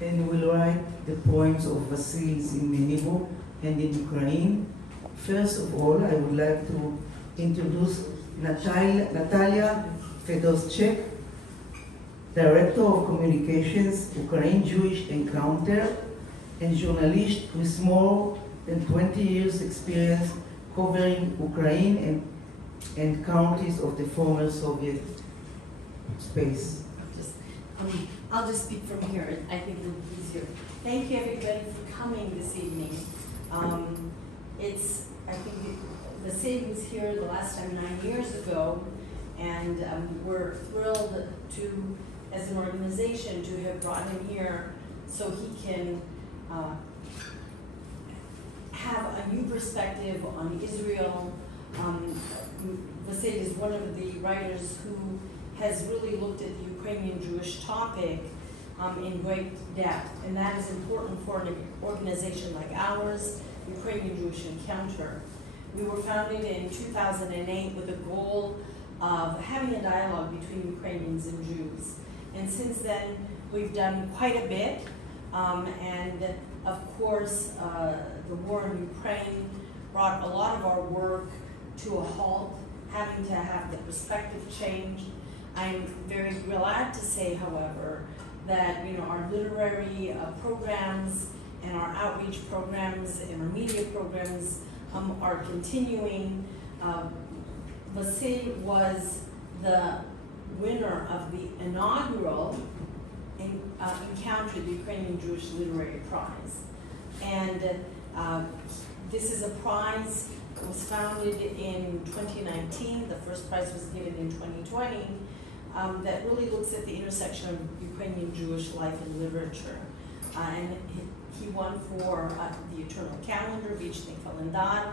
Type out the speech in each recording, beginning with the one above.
and will write the poems of Vasyl in Hebrew and in Ukraine. First of all, I would like to introduce Nadia Adina, Director of Communications, Ukrainian-Jewish Encounter, and journalist with more than 20 years experience covering Ukraine and countries of the former Soviet space. I'll just speak from here. I think it'll be easier. Thank you everybody for coming this evening. I think Vasyl was here the last time 9 years ago, and we're thrilled to, as an organization, to have brought him here so he can have a new perspective on Israel. Vasyl is one of the writers who has really looked at the Ukrainian-Jewish topic in great depth, and that is important for an organization like ours, Ukrainian-Jewish Encounter. We were founded in 2008 with a goal of having a dialogue between Ukrainians and Jews. And since then, we've done quite a bit. And of course, the war in Ukraine brought a lot of our work to a halt, having to have the perspective changed. I'm very glad to say, however, that our literary programs and our outreach programs and our media programs are continuing. Vasyl was the winner of the inaugural Encounter, the Ukrainian-Jewish Literary Prize. And this is a prize that was founded in 2019. The first prize was given in 2020. That really looks at the intersection of Ukrainian-Jewish life and literature. And he won for the Eternal Calendar, Vichny Kalendar.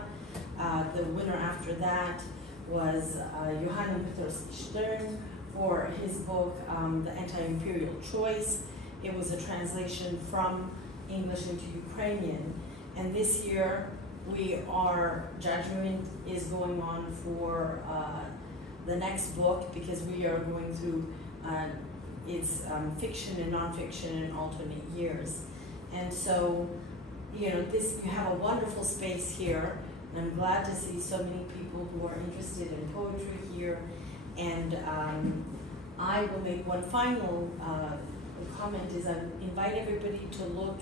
The winner after that was Yohanan Petrovsky Stern for his book, The Anti-Imperial Choice. It was a translation from English into Ukrainian. And this year, judgment is going on for the next book, because we are going through its fiction and nonfiction in alternate years. And so, you have a wonderful space here. And I'm glad to see so many people who are interested in poetry here. And I will make one final comment, is I invite everybody to look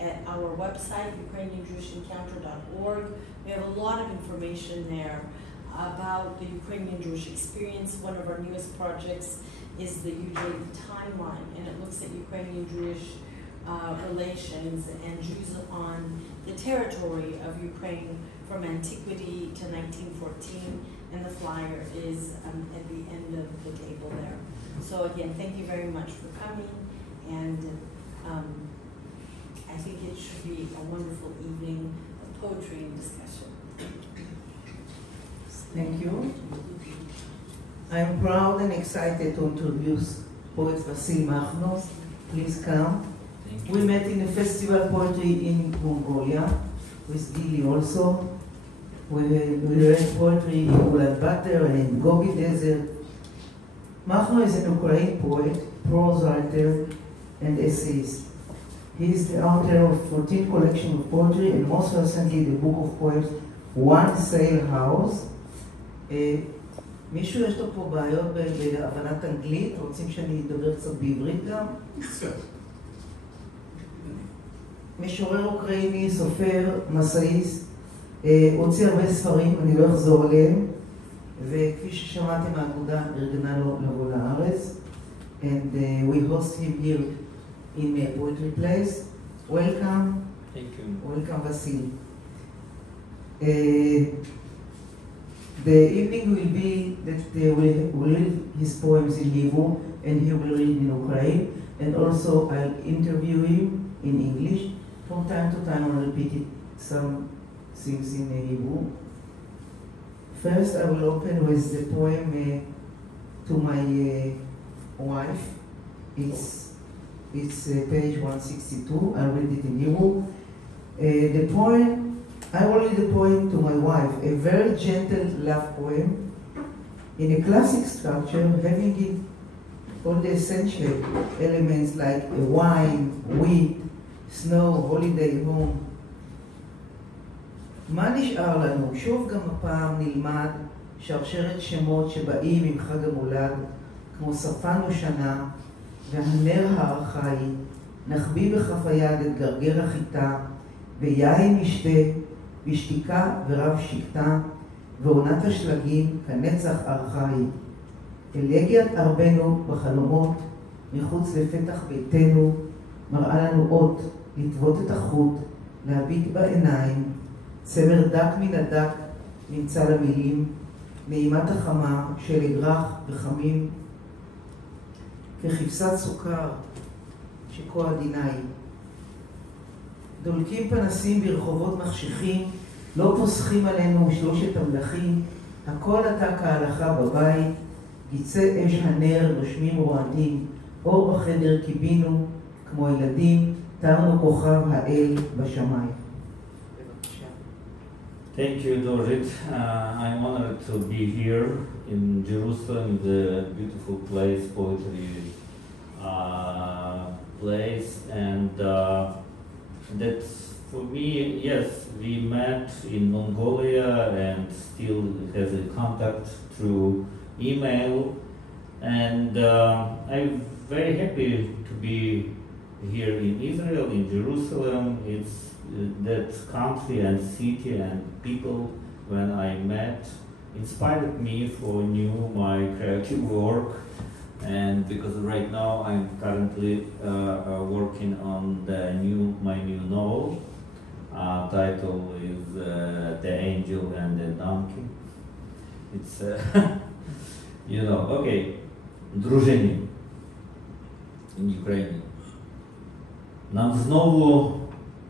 at our website, Ukrainian-Jewish-Encounter.org. We have a lot of information there about the Ukrainian Jewish experience. One of our newest projects is the UJ Timeline, and it looks at Ukrainian Jewish relations and Jews on the territory of Ukraine from antiquity to 1914, and the flyer is at the end of the table there. So again, thank you very much for coming, and I think it should be a wonderful evening of poetry and discussion. Thank you. I am proud and excited to introduce poet Vasyl Makhno. Please come. We met in a festival poetry in Mongolia with Gili also. We read poetry in Ulaanbaatar and in Gobi Desert. Makhno is an Ukrainian poet, prose writer, and essayist. He is the author of 14 collections of poetry, and most recently the book of poems, One Sail House. מישהו יש לו פה בעיות בהבנת אנגלית? רוצים שאני אדבר קצת בעברית גם? משורר אוקראיני, סופר, מסאיסט, הוציא הרבה ספרים, אני לא אחזור עליהם, וכפי ששמעתם מהאגודה ארגנה לו לבוא לארץ, and we host him here in a poetry place. Welcome. Thank you. Welcome, Vasyl. The evening will be that they will read his poems in Hebrew, and he will read in Ukraine, and also I'll interview him in English. From time to time I'll repeat some things in Hebrew. First I will open with the poem to my wife. It's page 162. I'll read it in Hebrew. The poem, I will read the poem to my wife, a very gentle love poem in a classic structure, having all the essential elements like wine, wheat, snow, holiday, home. מה נשאר לנו? שוב גם הפעם נלמד שרשרת שמות שבאים עם חג המולד, כמו שפן ושנה, והנר הארכאי, נחביא בכף היד את גרגר החיטה, ויין משתה, ושתיקה ורב שקטה, ועונת השלגים כנצח ארכאי. אלגיית ערבנו בחלומות, מחוץ לפתח ביתנו, מראה לנו אות, לטוות את החוט, להביט בעיניים, צמר דק מן הדק נמצא למילים, נעימת החמה של אגרח וחמים, ככבשת סוכר שכה עדינה היא. דולקים פנסים ברחובות מחשיכים, לא פוסחים עלינו שלושת המלכים, הכל עתה כהלכה בבית, גיצי אש הנר נושמים רועדים, אור בחדר קיבינו, כמו ילדים, תרנו כוכב האל בשמיים. Thank you, Dorit. I'm honored to be here in Jerusalem, the beautiful place, poetry place, and that's for me. Yes, we met in Mongolia and still have a contact through email, and I'm very happy to be here in Israel, in Jerusalem. It's that country and city and people when I met inspired me for my creative work, and because right now I'm currently working on my new novel. Title is The Angel and the Donkey. It's okay. Дружині in Ukrainian. Нам знову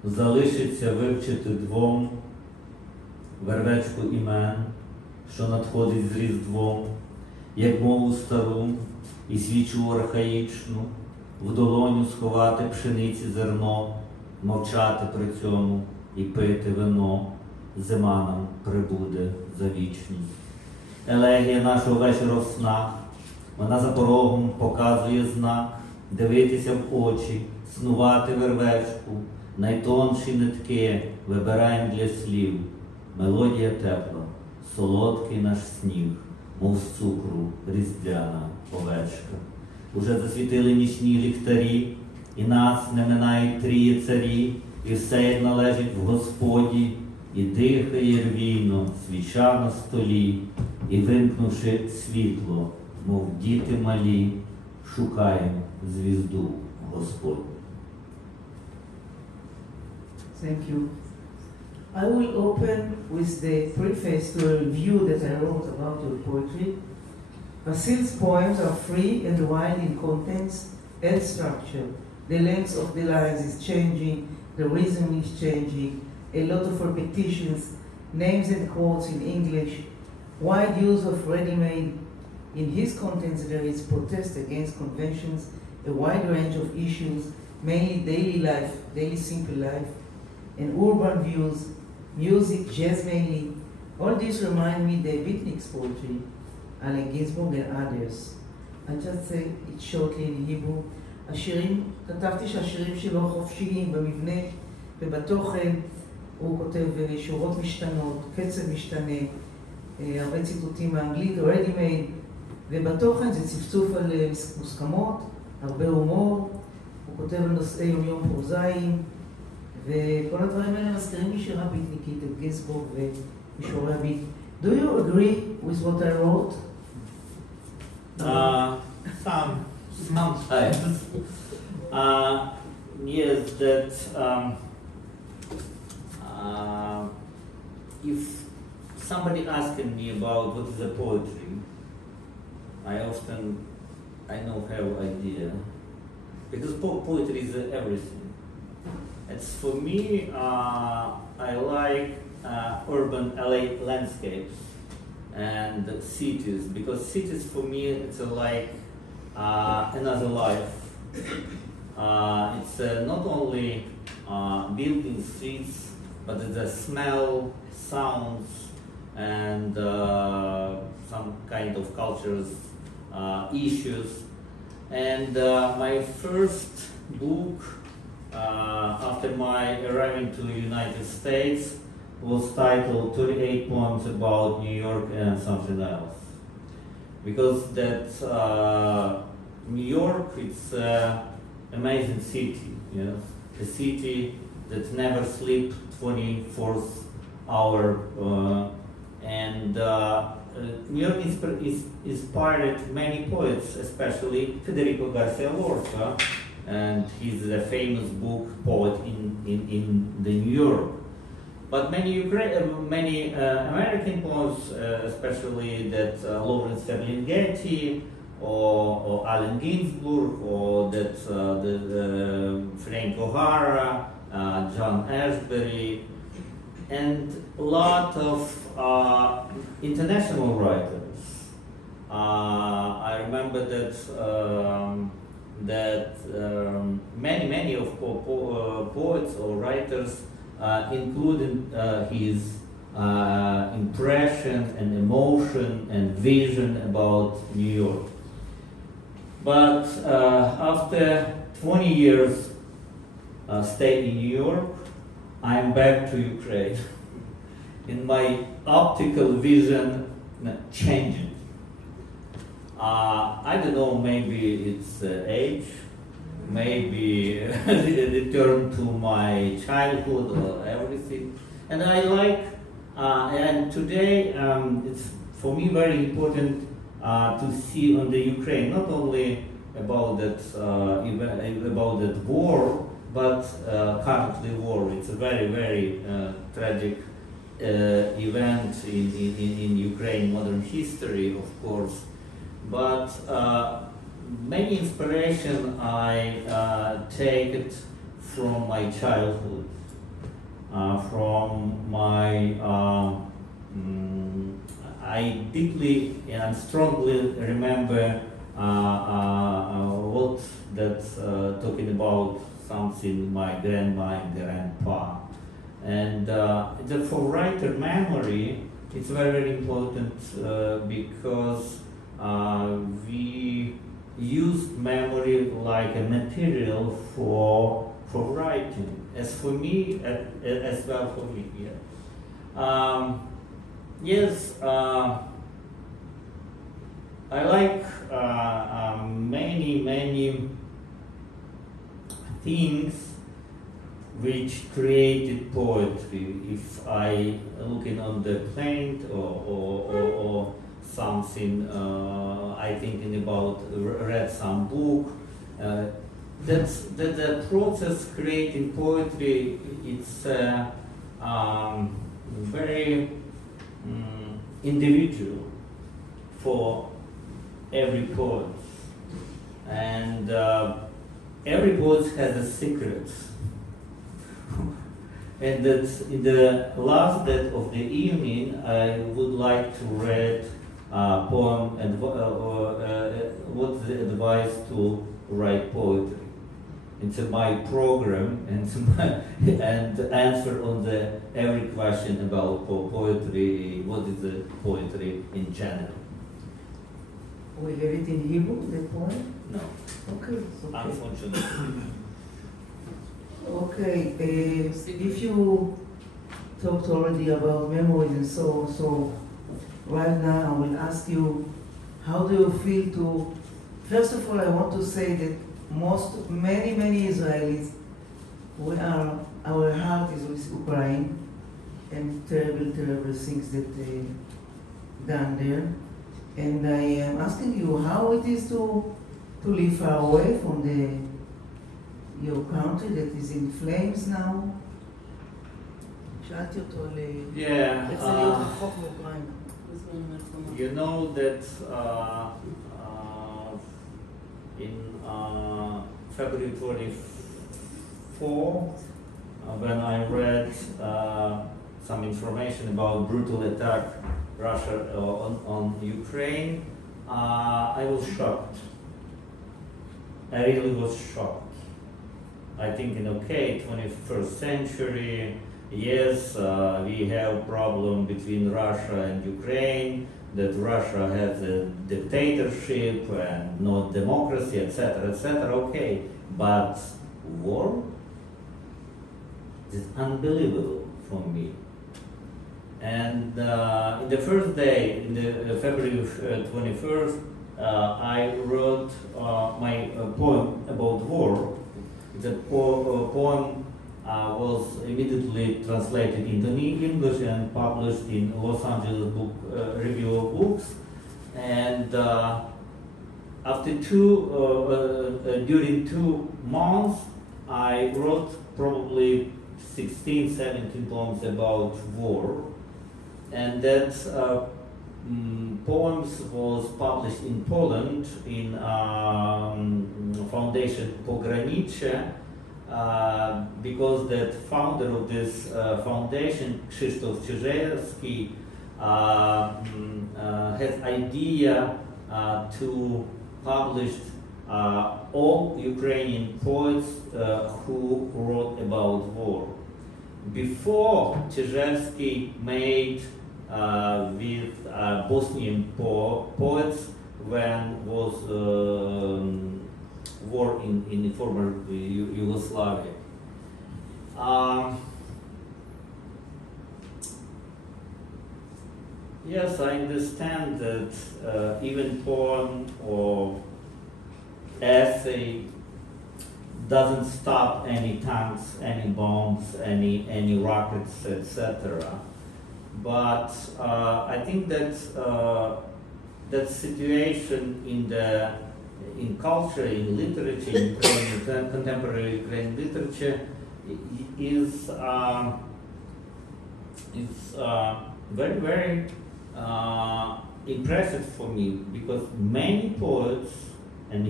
залишиться вивчити двом вервечку імен, що надходить з Різдвом, як мову стару і свічу архаїчну, в долоню сховати пшениці зерно, мовчати при цьому і пити вино, зима нам прибуде за вічність. Елегія нашого вечора в снах, вона за порогом показує знак, дивитися в очі, снувати вервечку, найтонші нитки вибираємо для слів. Мелодія тепла, солодкий наш сніг, мов з цукру різдвяна овечка. Уже засвітили нічні ліхтарі, і нас не минають тріє царі, і все, як належить в Господі, і дихає рвійно свіча на столі, і вимкнувши світло, мов діти малі, шукаємо звізду Господню. Thank you. I will open with the preface to a review that I wrote about your poetry. Vasyl's poems are free and wide in contents and structure. The length of the lines is changing, the rhythm is changing, a lot of repetitions, names and quotes in English, wide use of ready-made. In his contents there is protest against conventions, a wide range of issues, mainly daily life, daily simple life, and urban views, music, jazz mainly. All this remind me the beatnik's poetry, Allen Ginsberg and others. I just say it shortly in Hebrew. השירים, כתבתי שהשירים שלו חופשיים במבנה ובתוכן. הוא כותב שורות משתנות, קצב משתנה, הרבה ציטוטים מאנגלית, ready made, ובתוכן זה צפצוף על מוסכמות, הרבה הומור. הוא כותב על נושאי יומיום פרוזאיים, וכל הדברים האלה מזכירים לי שירה ביטניקית, את גינסבורג ומשוררי הביט. Do you agree with what I wrote? Sometimes. Yes, that if somebody asking me about what is a poetry, I don't have idea, because poetry is everything. It's for me, I like urban LA landscapes and cities, because cities for me it's like another life. It's not only buildings, streets, but the smell, sounds, and some kind of cultures, issues. And my first book, after my arriving to the United States, was titled 38 Poems About New York and Something Else. Because that New York, it's an amazing city, you know, a city that never sleeps 24th hour, and New York inspired many poets, especially Federico Garcia Lorca, and his famous book Poet in the New York. But many American poets, especially that Lawrence Ferlinghetti or Allen Ginsberg or that Frank O'Hara, John Ashbery, and a lot of international writers. I remember that many of poets or writers including his impression and emotion and vision about New York. But after 20 years staying in New York, I'm back to Ukraine. And my optical vision changed. I don't know, maybe it's age, maybe return to my childhood or everything. And I like, and today it's for me very important to see on the Ukraine, not only about that about that war, but currently war. It's a very tragic event in Ukraine modern history, of course. But many inspiration I take it from my childhood, from my I deeply and strongly remember what that's talking about something my grandma and grandpa, and for writer memory it's very important because we use memory like a material for writing, as for me, as well for me. Yeah. Yes, I like many things which created poetry. If I looking on the paint or something, I thinking about read some book. That's the process creating poetry. It's very individual for every poet, and every poet has a secret. And that in the last day of the evening, I would like to read a poem and what's the advice to write poetry. It's my program and answer on the every question about poetry. What is the poetry in general? We have it in Hebrew, the poem? No. Okay. Unfortunately. Okay. If you talked already about memories and so right now I will ask you, how do you feel to? First of all, I want to say that many Israelis, our heart is with Ukraine and terrible things that they done there. And I am asking you how it is to live far away from your country that is in flames now. שאלתי אותו על איך זה להיות רחוק מאוקראינה. You know that in February 24, when I read some information about brutal attack Russia on Ukraine, I was shocked. I really was shocked. I thinking, okay, 21st century, yes, we have problem between Russia and Ukraine, that Russia has a dictatorship and not democracy, etc., okay. But war is unbelievable for me. And in the first day, in the February 21st, I wrote my poem about war. The poem was immediately translated into English and published in Los Angeles Book Review of Books. And after during 2 months, I wrote probably 16, 17 poems about war. And that poems was published in Poland in Foundation Pogranicze, because the founder of this foundation, Krzysztof Cierzejewski, has idea to publish all Ukrainian poets who wrote about war. Before, Cierzejewski made with Bosnian poets when was war in the former Yugoslavia. Yes, I understand that even poem or essay doesn't stop any tanks, any bombs, any rockets, etc. But I think that that situation in culture, in literature, in Ukrainian, contemporary Ukrainian literature, is very, very impressive for me, because many poets and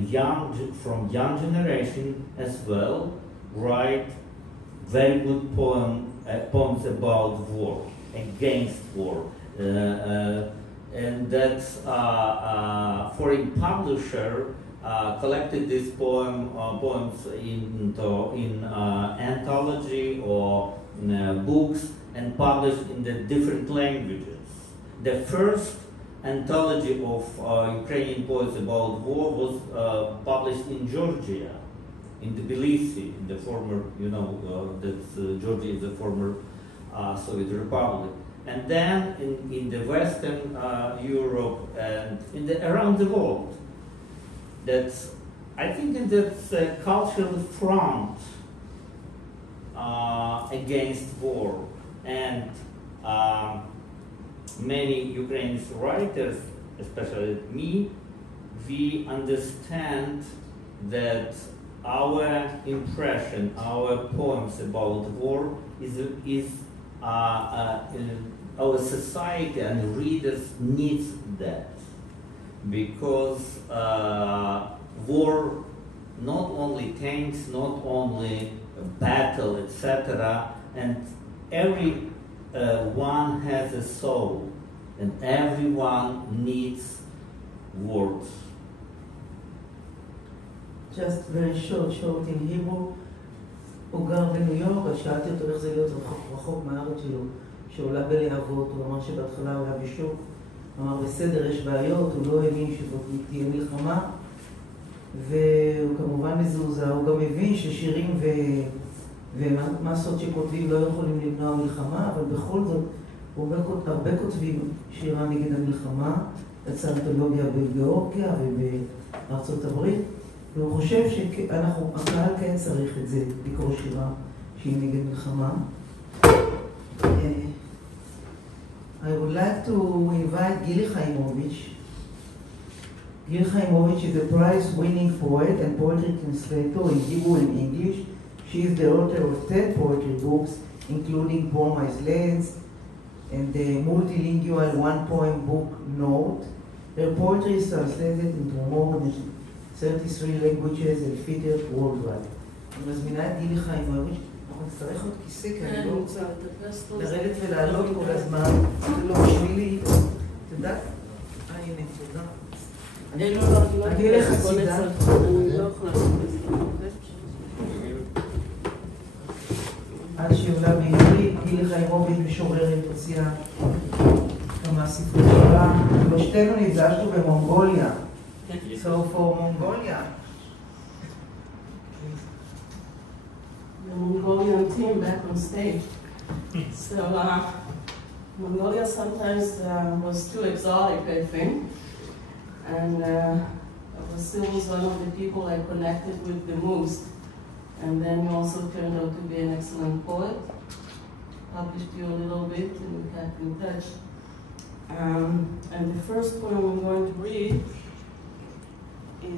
from young generation as well write very good poems about war, against war, and that foreign publisher collected these poems in anthology or books and published in the different languages. The first anthology of Ukrainian poets about war was published in Georgia, in Tbilisi, in the former, Georgia is the former Soviet Republic. And then in the Western Europe and around the world. I think that's a cultural front against war. And many Ukrainian writers, especially me, we understand that our impression, our poems about war is our society and readers needs that, because war, not only tanks, not only battle, etc., and every one has a soul, and everyone needs words. Just very short in Hebrew. הוא גר בניו יורק, אז שאלתי אותו איך זה להיות רחוק מהארץ שלו, שעולה בלהבות. הוא אמר שבהתחלה הוא היה בשוק, אמר בסדר, יש בעיות, הוא לא האמין שזאת תהיה מלחמה, והוא כמובן מזועזע. הוא גם מבין ששירים ומסות שכותבים לא יכולים למנוע מלחמה, אבל בכל זאת, הרבה כותבים שירה נגד המלחמה, יצא אנתולוגיה בגיאורגיה ובארצות הברית, והוא חושב שהקהל כן צריך את זה, לקרוא שירה שהיא נגד מלחמה. I would like to invite Gili Chaimovich. Gili Chaimovich is a prize-winning poet and poetry translator in Hebrew and English. She is the author of 10 poetry books, including Promised Lands and the multilingual one-poem book Note. Her poetry is translated into more than 33 languages and featured worldwide. אני מזמינה את גילי חיימוביץ'. אנחנו נצטרך עוד כיסא, כי אני לא רוצה לרדת ולעלות כל הזמן. זה לא בשבילי. את יודעת? הנה, תודה. אני אלך הצידה. אני לא יכולה לעשות. עד שעולה בעברית, גילי חיימוביץ' משוררת, הוציאה כמה מהספרות שלה, ושתינו נפגשנו במונגוליה. So for Mongolia. The Mongolian team back on stage. So Mongolia sometimes was too exotic, I think. And Vasyl was one of the people I connected with the most. And then he also turned out to be an excellent poet. Published you a little bit and we kept in touch. And the first poem I'm going to read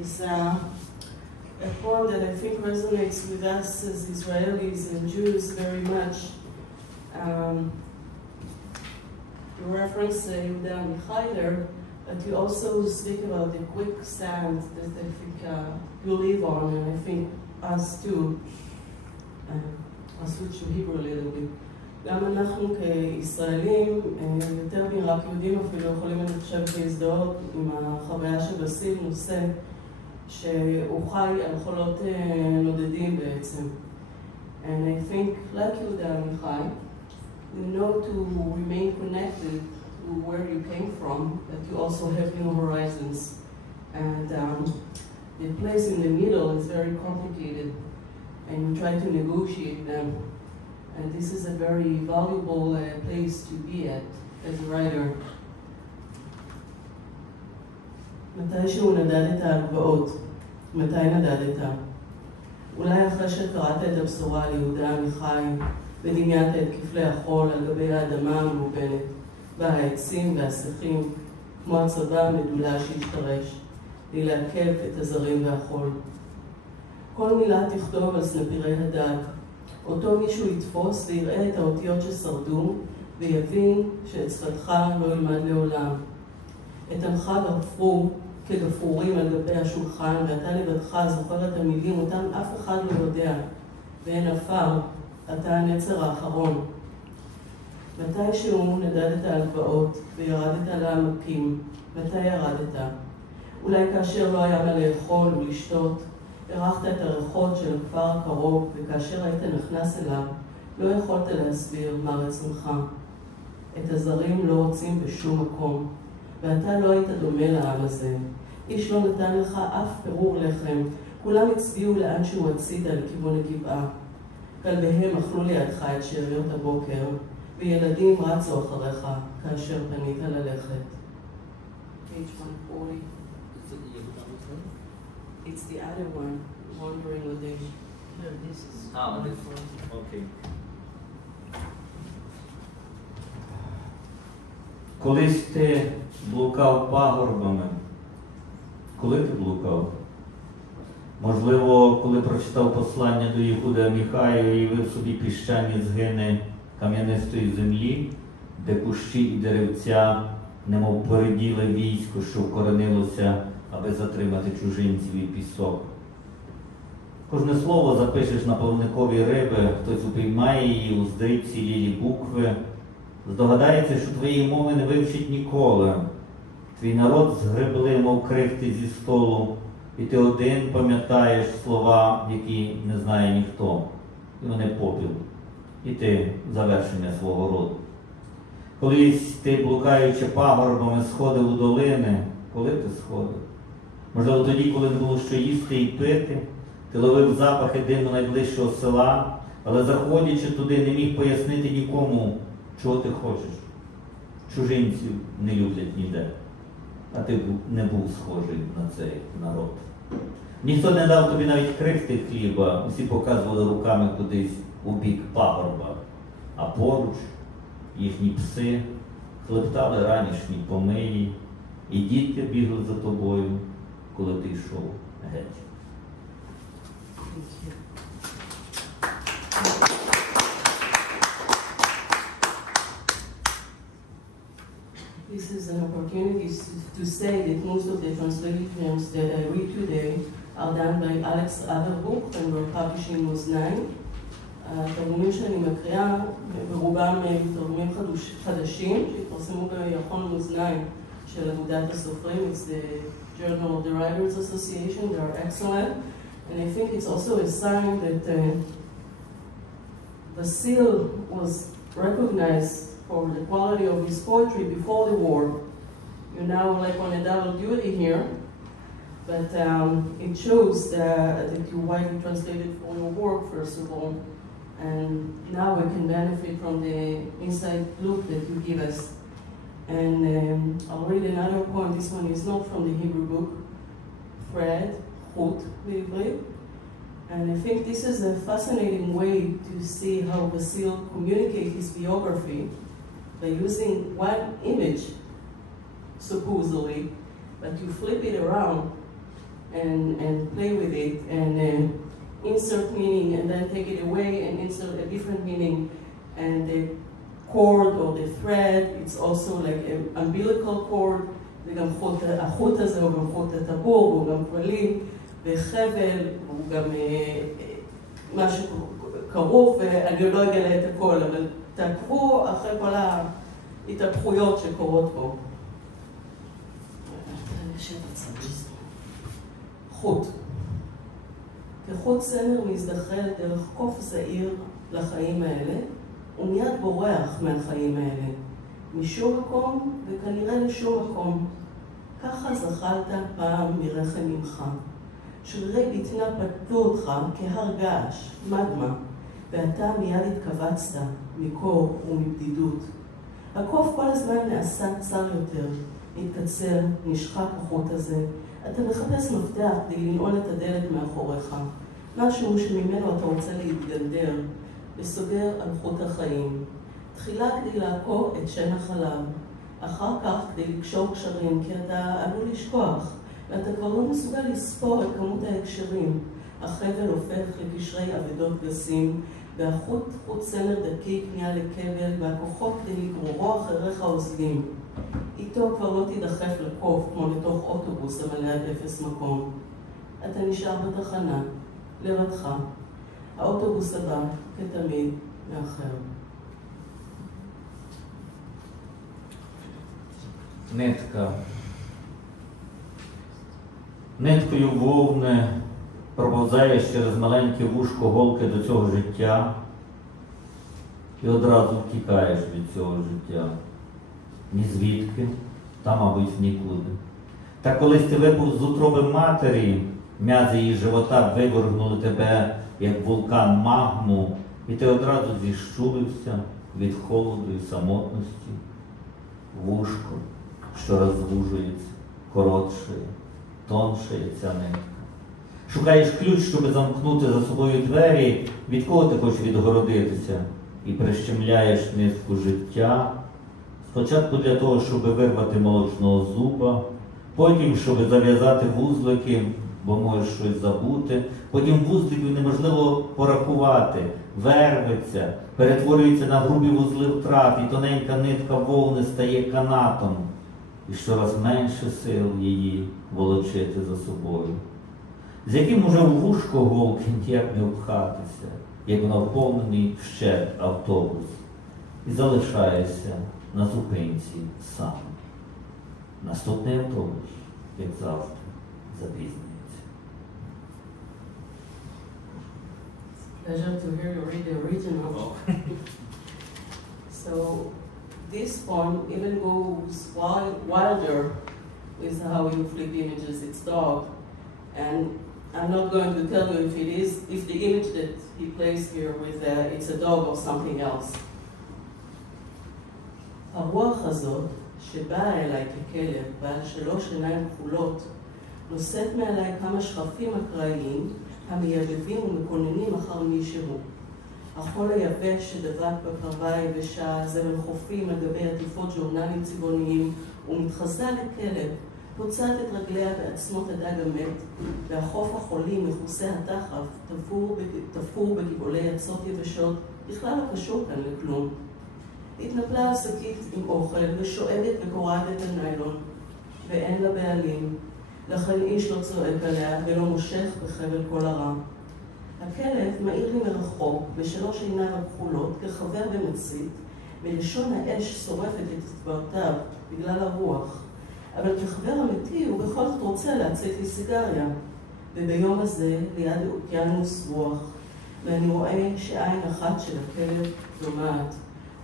is a poem that I think resonates with us as Israelis and Jews very much. You reference Yehuda Amichai there, but you also speak about the quicksand that I think you live on, and I think us too. I'll switch to Hebrew a little bit. גם אנחנו כישראלים, יותר מרק יהודים אפילו, יכולים אני חושבת להזדהות עם החוויה של וסיל, נושא שהוא חי על חולות נודדים בעצם. And I think, like Yehuda Amichai, you know to remain connected to where you came from, but you also have new horizons. And the place in the middle is very complicated, and you try to negotiate them. And this is a very valuable place to be at as a writer. מתי שהוא נדדת הגבעות, מתי נדדת? אולי אחרי שקראת את הבשורה על יהודה עמיחי, ודמיינת את כפלי החול על גבי האדמה המלובנת, והעצים והשיחים, כמו הצבא המדולה שהשתרש, להילעקב את הזרים והחול. כל מילה תכתוב על סנפירי הדג, אותו מישהו יתפוס ויראה את האותיות ששרדו, ויבין שאת שפתך לא ילמד לעולם. את עמך גפרו כגפרורים על גבי השולחן, ואתה לבדך זוכר את המילים, אותם אף אחד לא יודע, ואין עפר, אתה הנצר האחרון. מתי שהוא נדדת על גבעות וירדת לעמקים, מתי ירדת? אולי כאשר לא היה מה לאכול ולשתות, הרחת את הריחות של הכפר הקרוב, וכאשר היית נכנס אליו, לא יכולת להסביר מה רצונך. את הזרים לא רוצים בשום מקום, ואתה לא היית דומה לעם הזה. איש לא נתן לך אף פירור לחם, כולם הצביעו לאן שהוא הצידה לכיוון הגבעה. כלביהם אכלו לידך את שאריות הבוקר, וילדים רצו אחריך כאשר פנית ללכת. Page 140. It's the other one, wandering with the... No, this is... окей. Колись ти блукав пагорбами. Коли ти блукав? Можливо, коли прочитав послання до Єгуди Аміхая і уявив собі піщані згини кам'янистої землі, де кущі і деревця, немов пореділе військо, що вкоренилося, аби затримати чужинців і пісок. Кожне слово запишеш на плавникові риби, хтось упіймає її, уздрить цілілі букви, здогадається, що твоєї мови не вивчить ніколи. Твій народ згребли, мов крихти зі столу, і ти один пам'ятаєш слова, які не знає ніхто. І вони попіл. І ти завершення свого роду. Колись ти, блукаючи пагорбами, сходив у долини. Коли ти сходив? Можливо, тоді, коли не було що їсти і пити, ти ловив запахи диму найближчого села, але заходячи туди, не міг пояснити нікому, чого ти хочеш. Чужинців не люблять ніде, а ти не був схожий на цей народ. Ніхто не дав тобі навіть крихти хліба, усі показували руками кудись у бік пагорба, а поруч їхні пси хлептали ранішні помиї, і дітки бігли за тобою, коли ти йшов геть. This is an opportunity to say that most of the translations that I read today are done by Alex Aderbuch and were published in מאזניים. התרגומים שאני מקריאה, ברובם תרגומים חדשים שהתפרסמו בירחון מאזניים של אגודת הסופרים. It's the Journal of the Writers Association. They are excellent. And I think it's also a sign that Vasyl was recognized for the quality of his poetry before the war. You're now like on a double duty here, but it shows that you widely translated for your work, first of all, and now we can benefit from the inside look that you give us. And I'll read another poem. This one is not from the Hebrew book, Fred, Chut, בעברית. And I think this is a fascinating way to see how Vasyl communicates his biography by using one image, supposedly, but you flip it around and play with it and insert meaning and then take it away and insert a different meaning. And the cord or the thread, it's also like an umbilical cord, זה גם החוט הזה הוא גם חוט הטבור, הוא גם כבלים וחבל, הוא גם משהו כרוך, ואני לא אגלה את הכל, אבל תעקבו אחרי כל ההתהפכויות שקורות פה. חוט. כחוט סמר מזדחל דרך קוף זעיר לחיים האלה, הוא מיד בורח מהחיים האלה, משום מקום וכנראה לשום מקום. ככה זחלת פעם מרחם ממך. שרירי בטנה פתו אותך כהר געש, מגמה, ואתה מיד התכווצת מקור ומבדידות. הקוף כל הזמן נעשה צר יותר, מתקצר, נשחק החוט הזה. אתה מחפש מפתח כדי לנעול את הדלת מאחוריך, משהו שממנו אתה רוצה להתגנדר, וסוגר על חוט החיים. תחילה כדי לעקור את שן החלב, אחר כך כדי לקשור קשרים, כי אתה עלול לשכוח, ואתה כבר לא מסוגל לספור את כמות ההקשרים. החבל הופך לקשרי אבדות גסים, והחוט חוט סמר דקיק נהיה לכבל, והכוחות כדי לגרורו אחריך עוזבים. איתו כבר לא תידחף לקוף כמו לתוך אוטובוס המלא עד אפס מקום. אתה נשאר בתחנה, לבדך. האוטובוס הבא, כתמיד, מאחר. Нитка. Ниткою вовни проповзаєш через маленьке вушко голки до цього життя і одразу втікаєш від цього життя. Ні звідки, та, мабуть, нікуди. Та колись ти випав з утроби матері, м'язи її живота вивергнули тебе, як вулкан магму, і ти одразу зіщулився від холоду і самотності. Вушко, що розвужується, коротшає, тоншає ця нитка. Шукаєш ключ, щоб замкнути за собою двері, від кого ти хочеш відгородитися, і прищемляєш нитку життя, спочатку для того, щоб вирвати молочного зуба, потім, щоб зав'язати вузлики, бо можеш щось забути, потім вузликів неможливо порахувати, верветься, перетворюється на грубі вузли втрат, і тоненька нитка вовни стає канатом, і щораз менше сил її волочити за собою. З яким уже у вушко голки ніяк не впхатися, як наповнений вщент автобус, і залишаєшся на зупинці сам. Наступний автобус, як завжди, запізнюється. Pleasure to hear you read the original. So this poem even goes wilder with how you flip images. It's dog, and I'm not going to tell you if the image that he placed here with it's a dog or something else. הרוח הזאת שבאה אליי ככלב, בעל 3 עיניים כחולות, נושאת מעליי כמה שכפים אקראיים המייבבים ומקוננים אחר מישהו. החול היבש שדבק בקרבה היבשה, זבל חופים על גבי עטיפות ז'ורנלים צבעוניים, ומתחזה לכלב, פוצעת את רגליה בעצמות הדג המת, והחוף החולי מכוסה התחף תפור בגבעולי עצות יבשות, בכלל לא קשור כאן לכלום. התנפלה על שקית עם אוכל ושואגת וקורעת את הניילון, ואין לה בעלים, לכן איש לא צועק עליה ולא מושך בחבל כל הרע. הכלב מאיר לי מרחוק ב3 עיניו הכחולות כחבר במצית, ולשון האש שורפת את אצבעותיו בגלל הרוח. אבל כחבר אמיתי הוא בכל זאת רוצה להצית לי סיגריה. וביום הזה ליד אוקיינוס רוח, ואני רואה שעין אחת של הכלב דומעת.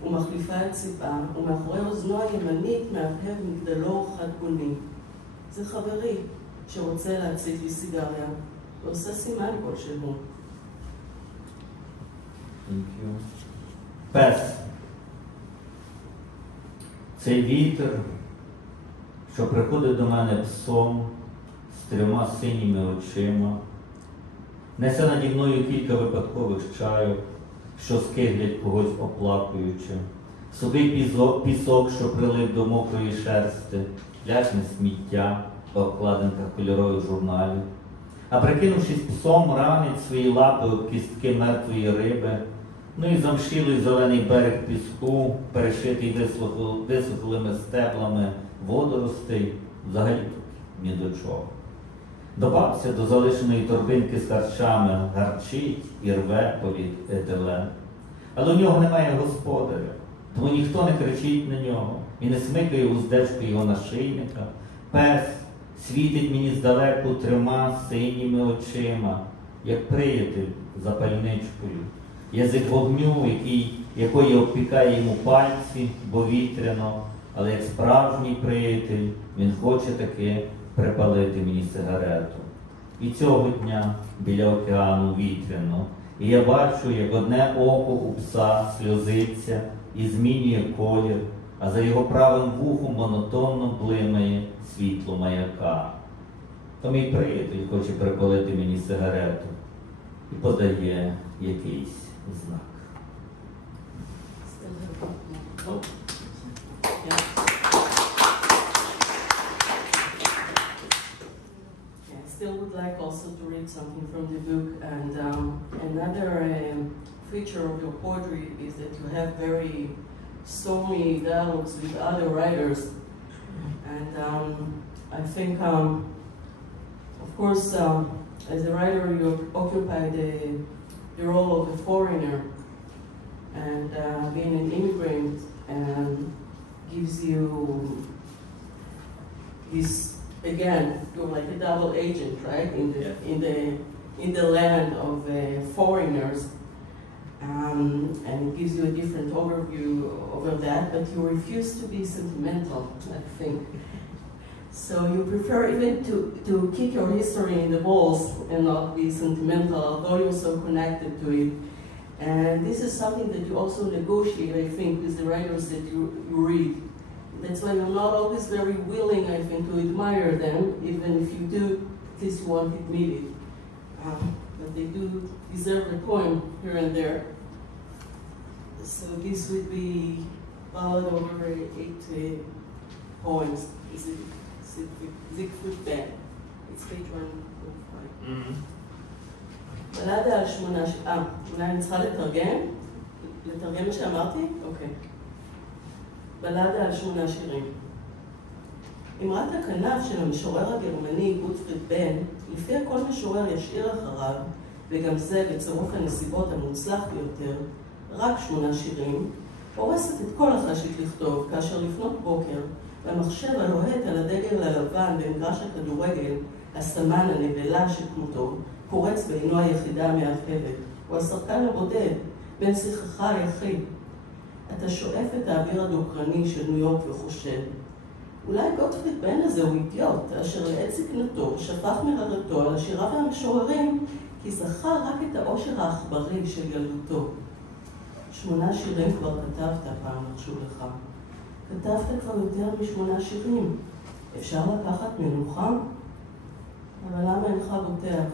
ומחליפה את ציפה, ומאחורי אוזנו הימנית מהבהב מגדלור חד גוני. זה חברי שרוצה להציץ לי סיגריה, ועושה סימן כלשהו. Thank you. Пес. Цей вітер, що приходить до мене псом з 3 синіми очима, несе наді мною кілька випадкових чайок, що скиглять когось оплакуючи, сухий пісок, що прилип до мокрої шерсти, пляшне сміття в обкладинках кольорових журналів, а прикинувшись псом, ранить свої лапи об кістки мертвої риби, ну і замшилий зелений берег піску, перешитий висохлими стеблами водоростей, взагалі ні до чого. Добався до залишеної торбинки з харчами, гарчить і рве поліетилен. Але у нього немає господаря, тому ніхто не кричить на нього і не смикає уздечку його нашийника. Пес світить мені здалеку 3 синіми очима, як приятель за пальничкою. Язик вогню, якої обпікає йому пальці, бо вітряно, але як справжній приятель він хоче таки припалити мені сигарету. І цього дня біля океану вітряно, і я бачу, як одне око у пса сльозиться і змінює колір, а за його правим вухом монотонно блимає світло маяка. То мій приятель хоче припалити мені сигарету і подає якийсь знак. I still would like also to read something from the book, and another feature of your poetry is that you have very stormy dialogues with other writers, and I think, of course, as a writer you occupy the role of a foreigner, and being an immigrant gives you this, again, you're like a double agent, right? In the land of foreigners, and it gives you a different overview over that. But you refuse to be sentimental, I think. So you prefer even to kick your history in the balls and not be sentimental, although you're so connected to it. And this is something that you also negotiate, I think, with the writers that you read. That's why you're not always very willing, I think, to admire them, even if you do, at least you won't admit it. But they do deserve a poem here and there. So this would be ballad over 8 poems. Is it Siegfried Ben? It's page 105. בלדה על 8 אולי אני צריכה לתרגם? לתרגם מה שאמרתי? אוקיי. בלדה על 8 שירים. אמרת הכנף של המשורר הגרמני גוטפריד בן, לפי כל משורר ישאיר אחריו, וגם זה בצירוף הנסיבות המוצלח ביותר, רק 8 שירים, הורסת את כל החשית לכתוב, כאשר לפנות בוקר, במחשב הלוהט על הדגל הלבן במגרש הכדורגל, הסמן הנבלה שכמותו, פורץ בעינו היחידה המאהבת, הוא השחקן הבודד, בין שיחך היחיד. אתה שואף את האוויר הדוקרני של ניו יורק וחושב. אולי גוטפריד בן הזה הוא אידיוט, אשר לעת זקנתו שפך מררתו על השירה והמשוררים, כי זכר רק את האושר העכברי של ילדותו. 8 שירים כבר כתבת פעם, נחשו לך. כתבת כבר יותר מ8 שירים. אפשר לקחת מנוחה? אבל למה אינך בוטח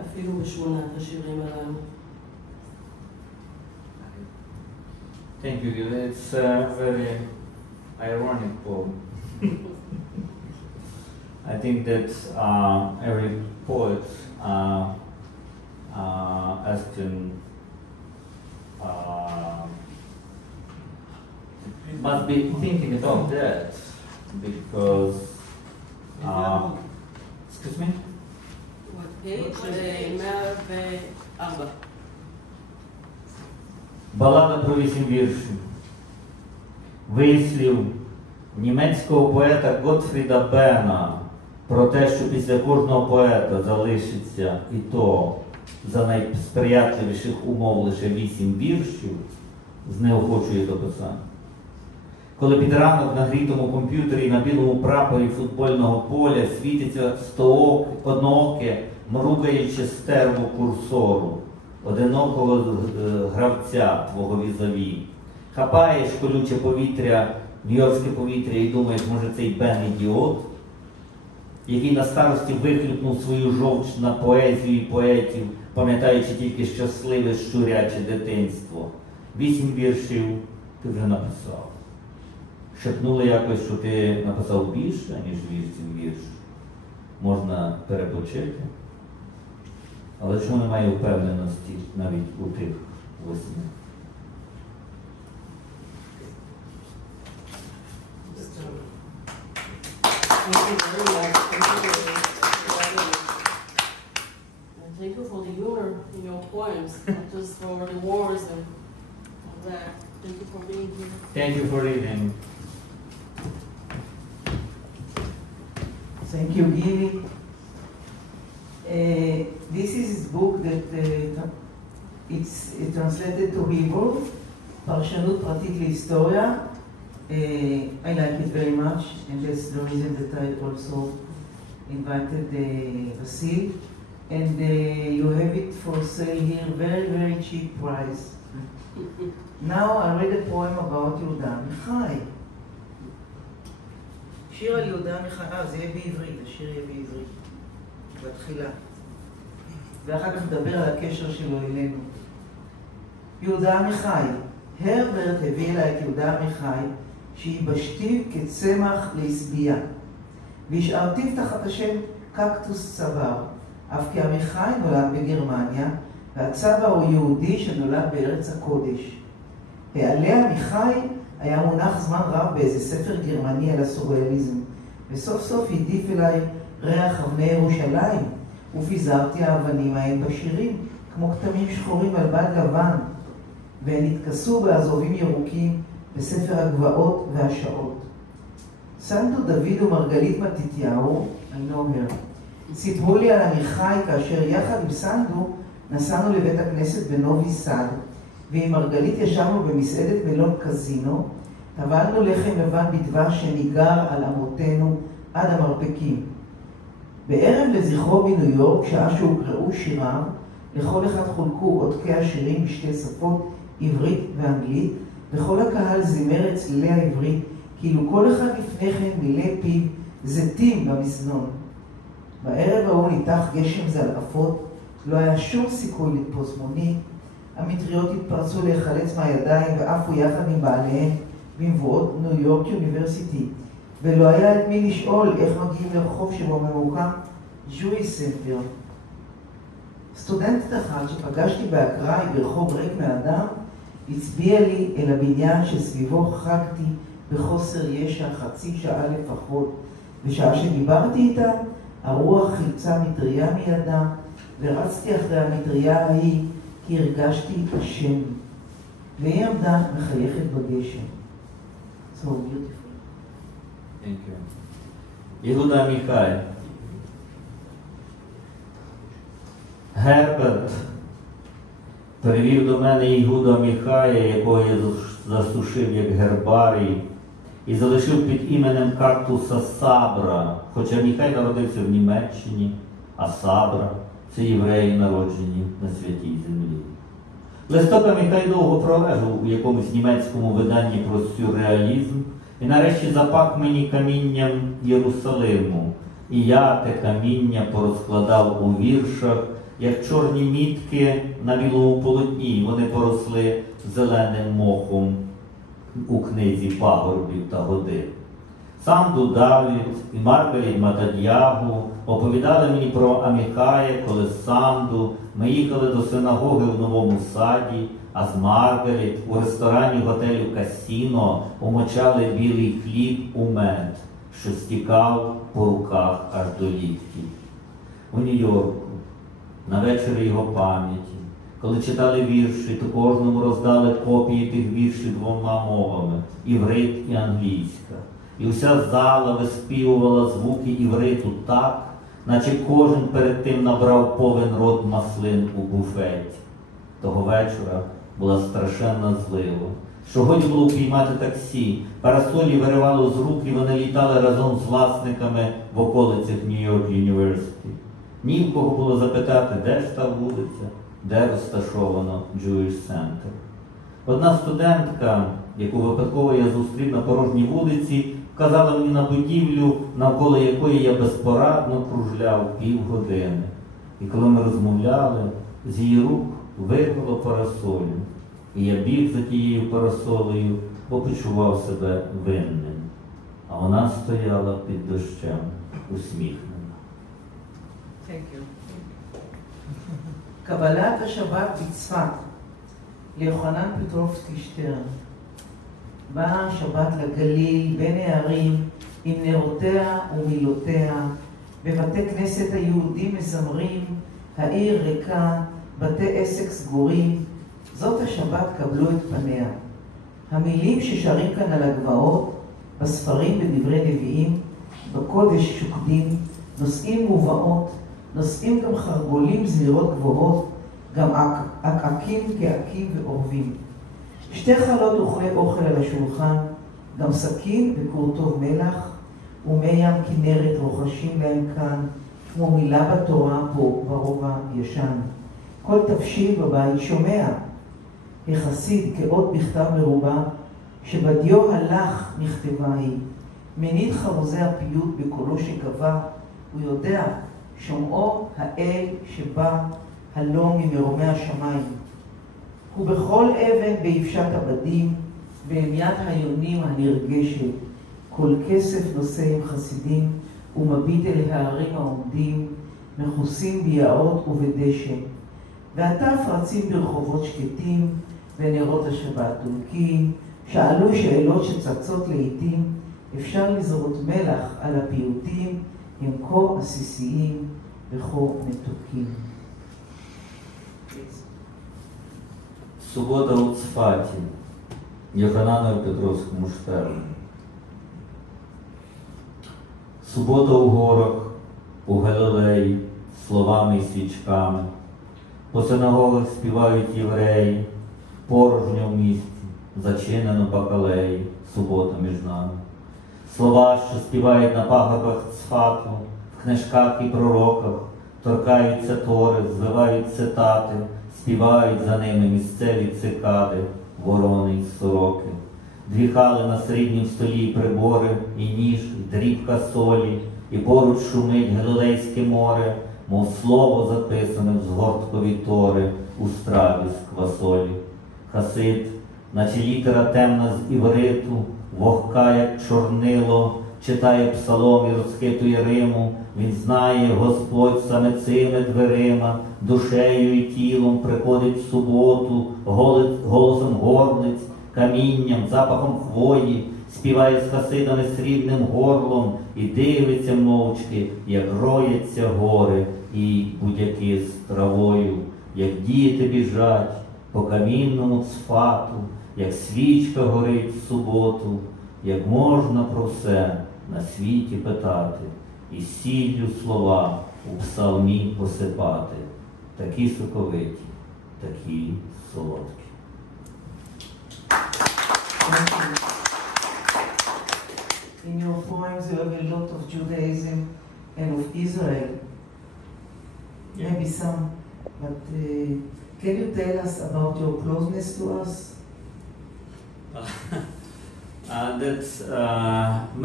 אפילו ב8 השירים הללו? Thank you, Gili. It's a very ironic poem. I think that every poet must be thinking about that, because excuse me? Page 104. Балада про 8 віршів. Вислів німецького поета Готфріда Бена про те, що після кожного поета залишиться і то за найсприятливіших умов лише 8 віршів, знеохочує до писання. Коли під ранок на грітому комп'ютері на білому прапорі футбольного поля світиться однооке, мругаюче стерво курсору, одинокого гравця твого візаві. Хапаєш колюче повітря, нью-йоркське повітря і думаєш, може цей Бен-ідіот, який на старості вихлюпнув свою жовч на поезію і поетів, пам'ятаючи тільки щасливе щуряче дитинство. 8 віршів ти вже написав. Шепнули якось, що ти написав більше, ніж 8 вірш. Можна перепочити. Але чому немає впевненості навіть у тих 8? Thank you for the humor in your poems, not just for the wars and all that. Thank you for being here. Thank you for reading. Thank you, Gili. This is a book that it's translated to Hebrew, פרשנות פרטית להיסטוריה. I like it very much, and that's the reason that I also invited Vasyl. And you have it for sale here, very, very cheap price. Now I read a poem about יהודה עמיחי. שיר על יהודה עמיחי, זה יהיה בעברית, השיר יהיה בעברית, בתחילה. ואחר כך נדבר על הקשר שלו אלינו. יהודה עמיחי, הרברט הביא אליי את יהודה עמיחי, שיבשתיו כצמח להסבייה, והשארתיו תחת השם קקטוס צבר, אף כי עמיחי נולד בגרמניה, והצבר הוא יהודי שנולד בארץ הקודש. העלה עמיחי היה מונח זמן רב באיזה ספר גרמני על הסוריאליזם, וסוף סוף הדיף אליי ריח אבני ירושלים, ופיזרתי האבנים ההן בשירים, כמו כתמים שחורים על בד לבן, והן התכסו בעזובים ירוקים בספר הגבעות והשעות. סנדו דוד ומרגלית מתתיהו, I know her, סיפרו לי על עמיחי כאשר יחד עם סנדו נסענו לבית הכנסת בנובי סאד, ועם מרגלית ישבנו במסעדת מלון קזינו, טבלנו לחם לבן בדבש שניגר על אמותינו עד המרפקים. בערב לזכרו בניו יורק, שעה שהוקראו שיריו, לכל אחד חולקו עותקי השירים בשתי שפות, עברית ואנגלית, וכל הקהל זימר את צלילי העברית, כאילו כל אחד לפני כן מילא פיו זיתים במזנון. בערב ההוא ניתח גשם זלעפות, לא היה שום סיכוי לתפוס מונית, המטריות התפרצו להיחלץ מהידיים ועפו יחד עם בעליהם במבואות ניו יורק יוניברסיטי, ולא היה את מי לשאול איך מגיעים לרחוב שבו ממוקם ג'וי סנטר. סטודנטית אחת שפגשתי באקראי ברחוב ריק מאדם, הצביע לי אל הבניין שסביבו חגתי בחוסר ישע חצי שעה לפחות, בשעה שדיברתי איתה, הרוח חילצה מטריה מידה, ורצתי אחרי המטריה ההיא, כי הרגשתי אשם. והיא עמדה מחייכת בגשם. So beautiful. Thank you. יהודה עמיחי. Герберт перевів до мене Ігуда Міхая, якого я засушив як гербарій, і залишив під іменем кактуса Сабра, хоча Міхай народився в Німеччині, а Сабра – це євреї, народжені на святій землі. Листока Міхай довго пролежав у якомусь німецькому виданні про сюрреалізм і нарешті запах мені камінням Єрусалиму, і я те каміння порозкладав у віршах, як чорні мітки на білому полотні, вони поросли зеленим мохом у книзі пагорбів та годин. Санду Давід і Маргарет Матад'ягу оповідали мені про Аміхая, коли з Санду ми їхали до синагоги в Новому Саді, а з Маргарет у ресторані готелю Касіно умочали білий хліб у мед, що стікав по руках аж до ліктів. У Нью-Йорку, на вечорі його пам'яті, коли читали вірші, то кожному роздали копії тих віршів двома мовами – іврит і англійська. І вся зала виспівувала звуки івриту так, наче кожен перед тим набрав повен рот маслин у буфеті. Того вечора була страшенна злива. Що годі було впіймати таксі, парасолі виривало з рук і вони літали разом з власниками в околицях Нью-Йорк-Юніверситі. Ні в кого було запитати, де ж та вулиця, де розташовано Jewish Center. Одна студентка, яку випадково я зустрів на порожній вулиці, вказала мені на будівлю, навколо якої я безпорадно кружляв півгодини. І коли ми розмовляли, з її рук вирвало парасолю. І я біг за тією парасолею, бо почував себе винним. А вона стояла під дощем, усміхнена. Thank you. קבלת השבת בצפת ליוחנן פטרובסקי שטרן. באה השבת לגליל בין הערים עם נרותיה ומילותיה, בבתי כנסת היהודים מזמרים, העיר ריקה, בתי עסק סגורים, זאת השבת קבלו את פניה. המילים ששרים כאן על הגבעות, בספרים ודברי נביאים, בקודש שוקדים, נושאים מובאות, נושאים גם חרגולים זמירות גבוהות, גם עקעקים קעקים ועורבים. שתי חלות אוכלי אוכל על השולחן, גם סכין וקורטוב מלח, ומי ים כנרת רוחשים להם כאן, כמו מילה בתורה פה ברובע ישן. כל תבשיל בבית שומע, החסיד כאות בכתב מרובע, שבדיו הלך נכתבה היא. מנית חרוזי הפיוט בקולו שגבה, הוא יודע, שומעו האל שבא הלום ממרומי השמיים. ובכל אבן באפשת הבדים, בהמיית היונים הנרגשת, כל כסף נושא עם חסידים, ומביט אל הערים העומדים, מכוסים ביערות ובדשא. ועטף רצים ברחובות שקטים, ונרות השבת דולקים, שאלו שאלות שצצות לעתים, אפשר לזרות מלח על הפיוטים, הם כה עסיסיים וכה מתוקים. Субота у Цфаті, Йохананові Петровському Штерну. Субота у горах, у Галілеї, словами і свічками. По синагогах співають євреї, порожньо в місті, зачинено бакалеї, субота між нами. Слова, що співають на пагорбах Цфату, в книжках і пророках, торкаються тори, звивають цитати, співають за ними місцеві цикади, ворони й сороки. Дві хали на середнім столі прибори, і ніж, і дрібка солі, і поруч шумить Галілейське море, мов слово записане в згорткові тори у страві з квасолі. Хасид, наче літера темна з івриту, вогка, як чорнило, читає псалом і розхитує Риму. Він знає, Господь саме цими дверима, душею і тілом приходить в суботу, голосом горниць, камінням, запахом хвої, співає з хасидами срібним горлом і дивиться мовчки, як рояться гори і будяки з травою, як діти біжать по камінному Цфату, як свічка горить в суботу, як можна про все на світі питати, і сіллю слова у псалмі посипати, такі соковиті, такі солодкі. In your poems you have a lot of Judaism and of Israel. Yeah. Maybe some, but can you tell us about your closeness to us?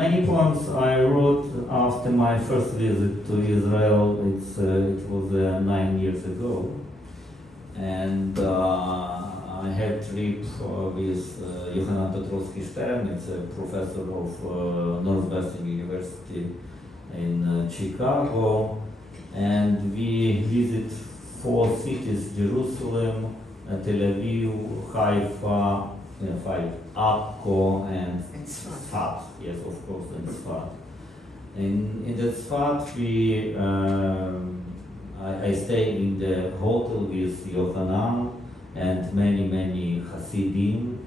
Many poems I wrote after my first visit to Israel. It was 9 years ago, and I had a trip with Yohanan Petrovsky Stern. It's a professor of Northwestern University in Chicago, and we visit 4 cities: Jerusalem, Tel Aviv, Haifa, Akko, and Tzfat. Yes, of course, and Tzfat. In the Tzfat, I stayed in the hotel with Yohanan and many Hasidim,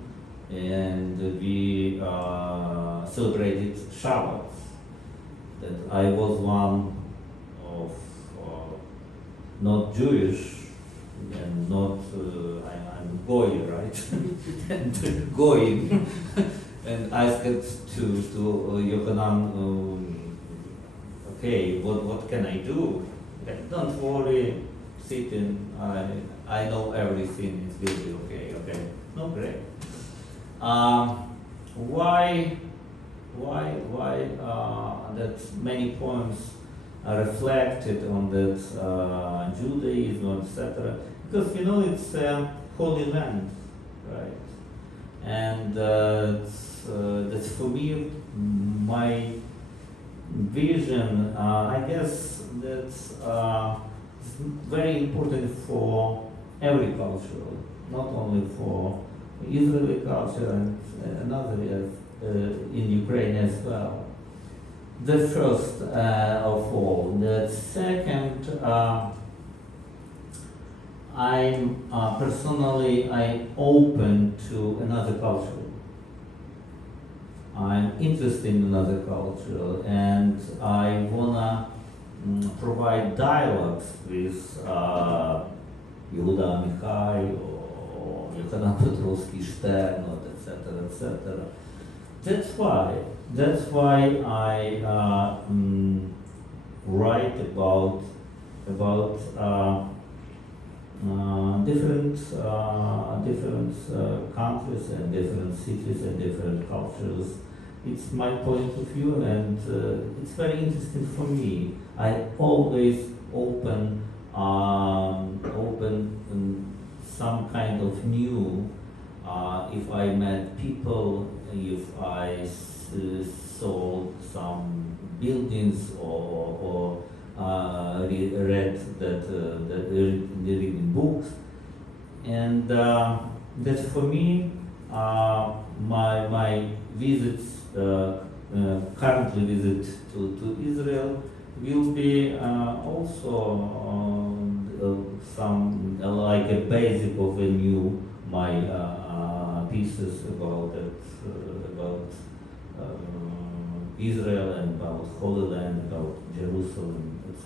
and we celebrated Shabbat. That I was one of not Jewish and not I'm goy, right? And going, and asked to Yohanan, okay, what can I do? Okay, don't worry, sit in, I know everything, it will be okay. No, great. Why that many poems are reflected on that Judaism, etc. Because it's a holy land, right? And that's for me my vision. I guess that's very important for every culture, not only for Israeli culture and another in Ukraine as well. The first of all. The second, I'm personally open to another culture. I'm interested in another culture, and I wanna provide dialogues with Yehuda Amichai or Yochanan Petrovsky Stern, etc. That's why I write about different countries and different cities and different cultures. It's my point of view, and it's very interesting for me. I always open some kind of new. If I met people, if I saw some buildings or read reading books, and that for me my visits, currently visit to Israel, will be also some like a basic of a new my pieces about Israel and about Holy Land, about Jerusalem, etc.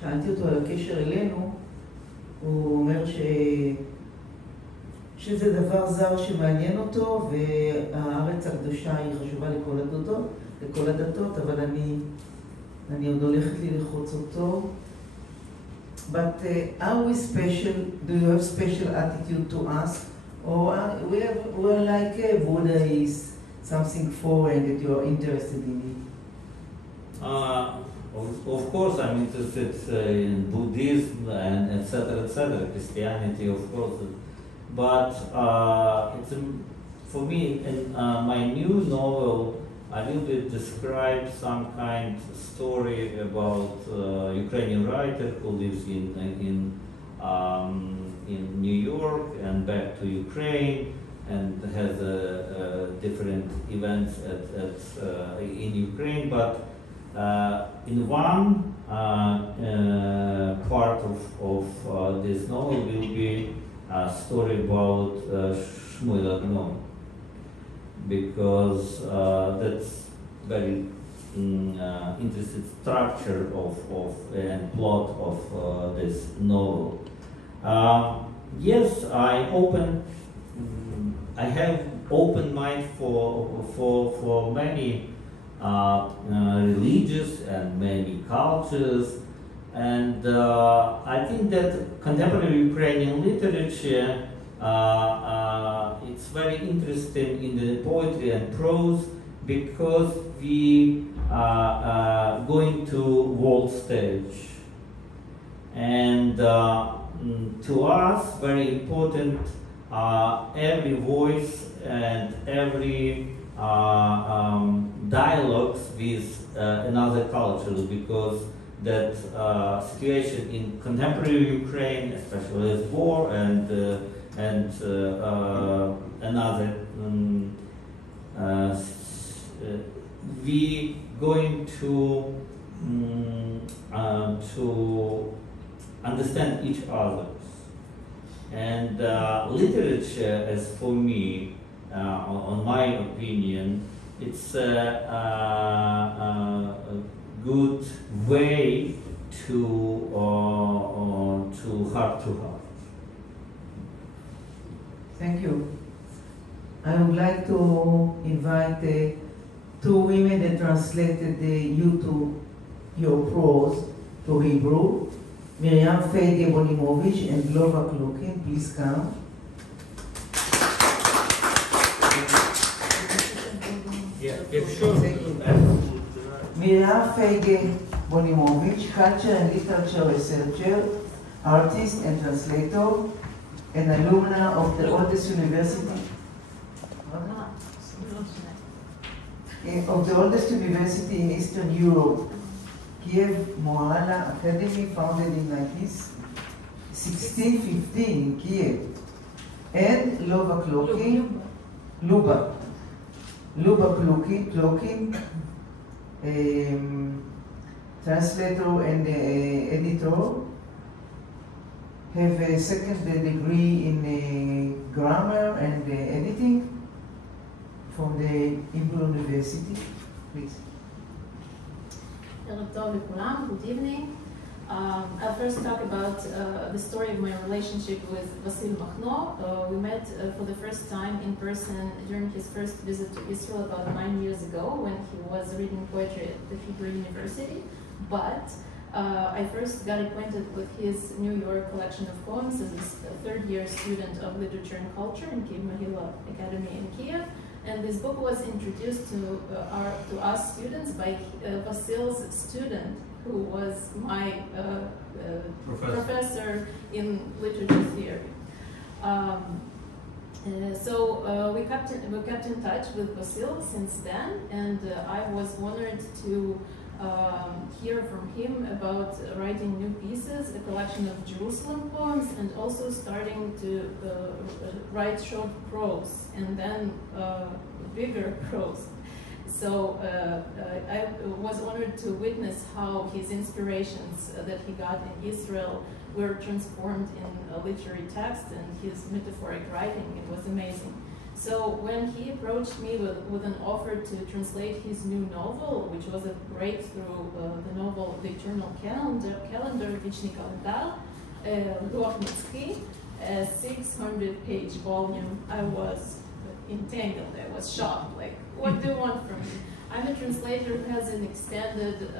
שאלתי אותו על הקשר אלינו, הוא אומר שזה דבר זר שמעניין אותו, והארץ הקדושה היא חשובה לכל הדתות, אבל אני עוד הולכת לי לחוץ אותו. But are we special? Do you have special attitude to us? Or we're like Buddhists, something foreign that you are interested in it? Of course, I'm interested in Buddhism and etc. Christianity, of course. But it's for me, in my new novel, I will describe some kind of story about Ukrainian writer who lives in New York and back to Ukraine, and has different events in Ukraine. But in one part of this novel will be a story about Shmuel Agnon, because that's very interesting structure and plot of this novel. Yes, I have open mind for many religious and many cultures, and I think that contemporary Ukrainian literature it's very interesting in the poetry and prose, because we are going to world stage, and to us very important every voice and every dialogues with another culture, because that situation in contemporary Ukraine, especially as war and another we going to understand each other, and literature, as for me, on my opinion, it's a good way to heart, Thank you. I would like to invite two women that translated your prose to Hebrew, Miriam-Feyga Bunimovich and Luba Klokin. Please come. Miriam-Feyga Bunimovich, culture and literature researcher, artist and translator, an alumna of the oldest university in Eastern Europe, Kiev Moala Academy, founded in 1615 in Kiev, and Luba Klokin, translator and editor, have a second degree in grammar and editing from the Hebrew University. Please. Good evening. I'll first talk about the story of my relationship with Vasyl Makhno. We met for the first time in person during his first visit to Israel about 9 years ago when he was reading poetry at the Hebrew University. But I first got acquainted with his New York collection of poems as a third-year student of literature and culture in Kiev Mohila Academy in Kiev. And this book was introduced to us students by Vasyl's student, who was my professor in literature theory. So we kept in touch with Vasyl since then, and I was honored to hear from him about writing new pieces, a collection of Jerusalem poems, and also starting to write short prose, and then bigger prose. So I was honored to witness how his inspirations that he got in Israel were transformed in a literary text and his metaphoric writing. It was amazing. So when he approached me with an offer to translate his new novel, which was a breakthrough, the novel The Eternal Calendar, Vichny Kalendar, Luach Nitzchi, a 600-page volume, I was entangled. I was shocked. Like, what do you want from me? I'm a translator who has an extended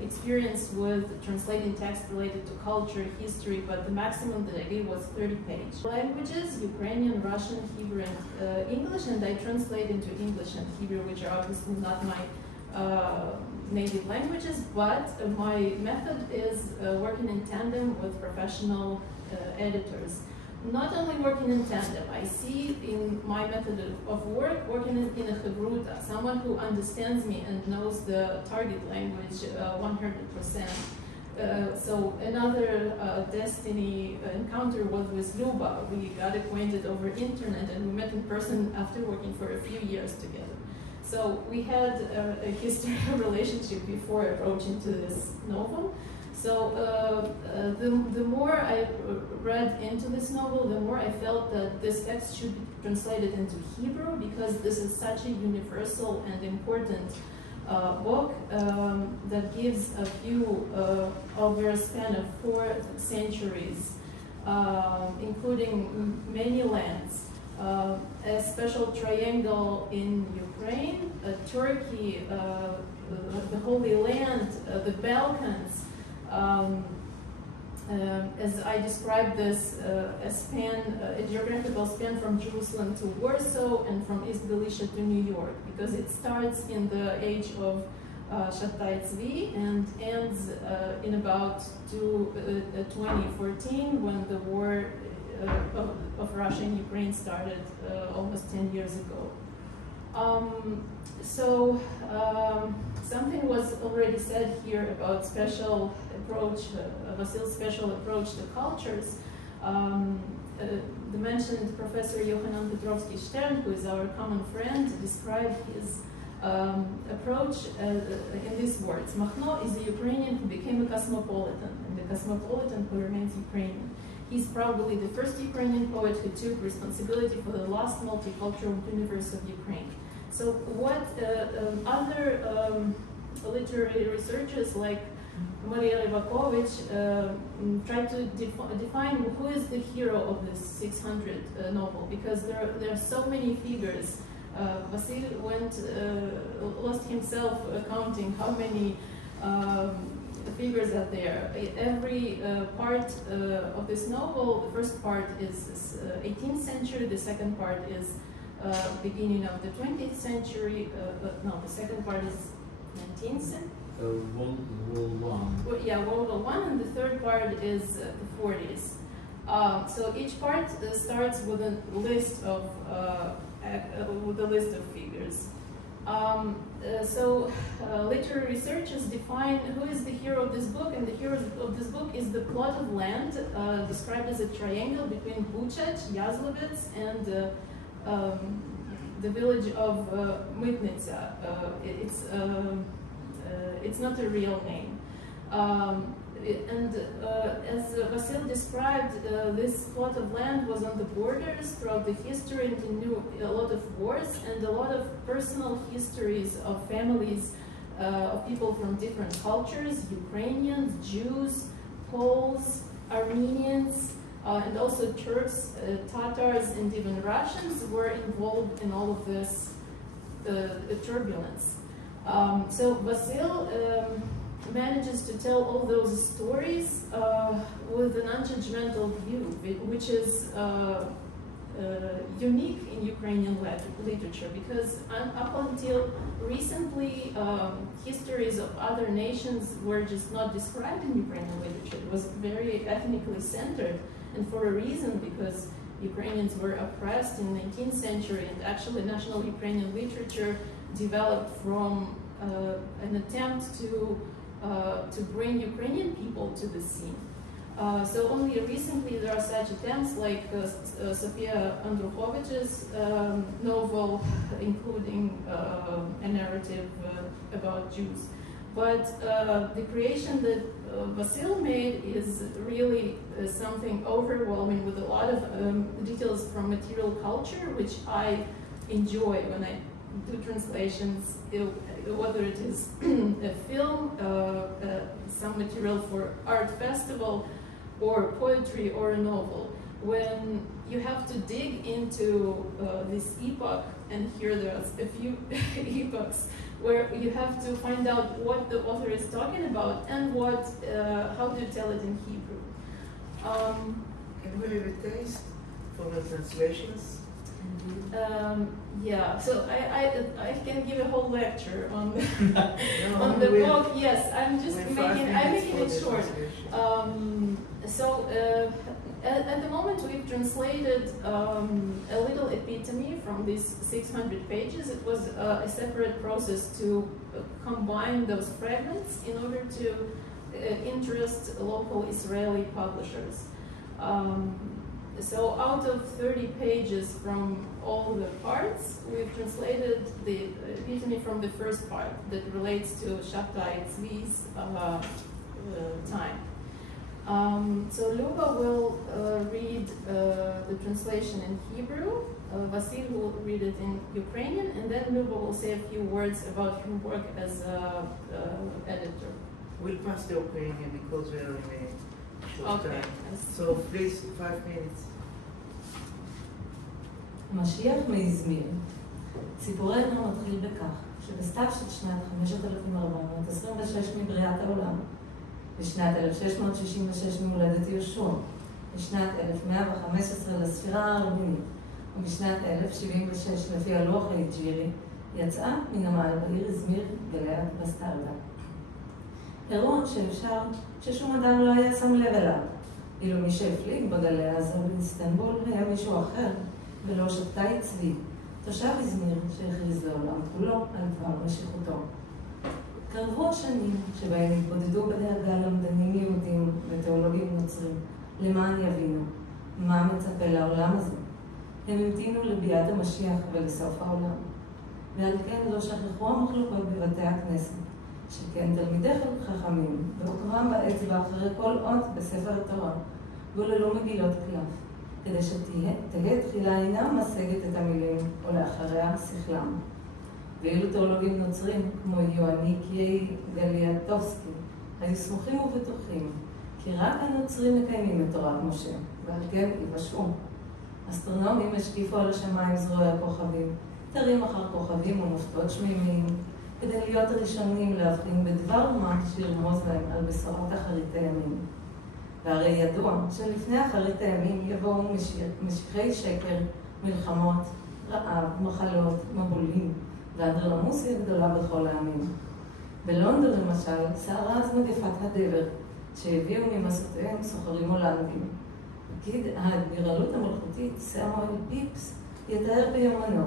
experience with translating text related to culture, history, but the maximum that I did was 30 pages. Languages, Ukrainian, Russian, Hebrew, and English, and I translate into English and Hebrew, which are obviously not my native languages, but my method is working in tandem with professional editors. Not only working in tandem, I see in my method of work working in a chavruta, someone who understands me and knows the target language 100%. So another destiny encounter was with Luba. We got acquainted over internet and we met in person after working for a few years together. So we had a history of relationship before approaching to this novel. So the more I read into this novel, the more I felt that this text should be translated into Hebrew, because this is such a universal and important book that gives a view over a span of 4 centuries, including many lands, a special triangle in Ukraine, Turkey, the Holy Land, the Balkans. As I described this, a geographical span from Jerusalem to Warsaw and from East Galicia to New York, because it starts in the age of Shabtai Tzvi and ends in about 2014, when the war of Russia and Ukraine started almost 10 years ago. Something was already said here about special approach, Vasyl's special approach to cultures. The mentioned Professor Yohanan Petrovsky-Stern, who is our common friend, described his approach in these words: Makhno is a Ukrainian who became a cosmopolitan, and a cosmopolitan who remains Ukrainian. He's probably the first Ukrainian poet who took responsibility for the lost multicultural universe of Ukraine. So what other literary researchers like Luba Klokin tried to define who is the hero of this 600 novel, because there are so many figures. Vasyl lost himself counting how many figures are there. Every part of this novel, the first part is 18th century, the second part is beginning of the 20th century, no, the second part is 19th century. World War I. Well, yeah, World War I, and the third part is the 40s. So each part starts with a list of figures. Literary researchers define who is the hero of this book, and the hero of this book is the plot of land described as a triangle between Buchach, Yazlovets, and the village of Mytnitsa. It's not a real name. As Vasyl described, this plot of land was on the borders throughout the history, and he knew a lot of wars and a lot of personal histories of families of people from different cultures: Ukrainians, Jews, Poles, Armenians, and also Turks, Tatars, and even Russians were involved in all of this turbulence. So Vasyl manages to tell all those stories with a non-judgmental view, which is unique in Ukrainian literature, because up until recently, histories of other nations were just not described in Ukrainian literature. It was very ethnically centered, and for a reason, because Ukrainians were oppressed in the 19th century, and actually national Ukrainian literature developed from an attempt to bring Ukrainian people to the scene. So only recently there are such attempts, like Sofia Andruchovich's novel, including a narrative about Jews. But the creation that Vasyl made is really something overwhelming, with a lot of details from material culture, which I enjoy when I do translations, whether it is a film, some material for art festival, or poetry, or a novel. When you have to dig into this epoch, and here there's a few epochs, where you have to find out what the author is talking about and how to tell it in Hebrew. Can we leave a taste for the translations? Yeah, so I can give a whole lecture on the book. Yes, I'm making it short. At the moment we've translated a little epitome from these 600 pages. It was a separate process to combine those fragments in order to interest local Israeli publishers. So out of 30 pages from all the parts, we've translated the epitome from the first part that relates to Shabtai Tzvi's time. So Luba will read the translation in Hebrew, Vasyl will read it in Ukrainian, and then Luba will say a few words about her work as editor. We'll pass the Ukrainian because we are in a short time. So please, 5 minutes. המשיח מאזמיר. סיפורנו מתחיל בכך שבסתיו של שנת 5426 מבריאת העולם, בשנת 1666 ממולדת יהושע, בשנת 1115 לספירה הארמינית, ובשנת 1076 לפי הלוח ההיג'ירי, יצאה מן המעל בעיר איזמיר גלעד בסטרדה. אירוע שאפשר ששום אדם לא היה שם לב אליו, אילו מי שהפליג בגליה הזו באיסטנבול היה מישהו אחר, ולא שבתאי צבי, תושב איזמיר שהכריז לעולם כולו על דבר משיחותו. קרבו השנים שבהם התבודדו בדאגה למדנים יהודים ותיאולוגים נוצרים, למען יבינו מה מצפה לעולם הזה. הם המתינו לביאת המשיח ולסוף העולם. ועל כן לא שכחו המחלוקות בבתי הכנסת, שכן תלמידי חכמים ועוקרם באצבע אחרי כל אות בספר התורה, גוללו מגילות קלף, כדי שתהא תחילה אינה משגת את המילים, ולאחריה שכלם. ואילו תיאולוגים נוצרים, כמו יואניקי גליאטובסקי היו סמוכים ובטוחים, כי רק הנוצרים מקיימים את תורת משה, ועל כן יבשעו. אסטרונומים השקיפו על השמיים זרועי הכוכבים, תרים אחר כוכבים ומופתות שמימיים, כדי להיות הראשונים להבחין בדבר מה שירמוז להם על בשורת אחרית הימים. והרי ידוע שלפני אחרית הימים יבואו משיחי שקר, מלחמות, רעב, מחלות, מבולים, ואנדרלמוסיה גדולה בכל העמים. בלונדון למשל, סערה אז מגפת הדבר, שהביאו ממסעותיהם סוחרים הולנדים. פקיד האדמירלות המלכותית, סמואל פיפס, יתאר ביומנו,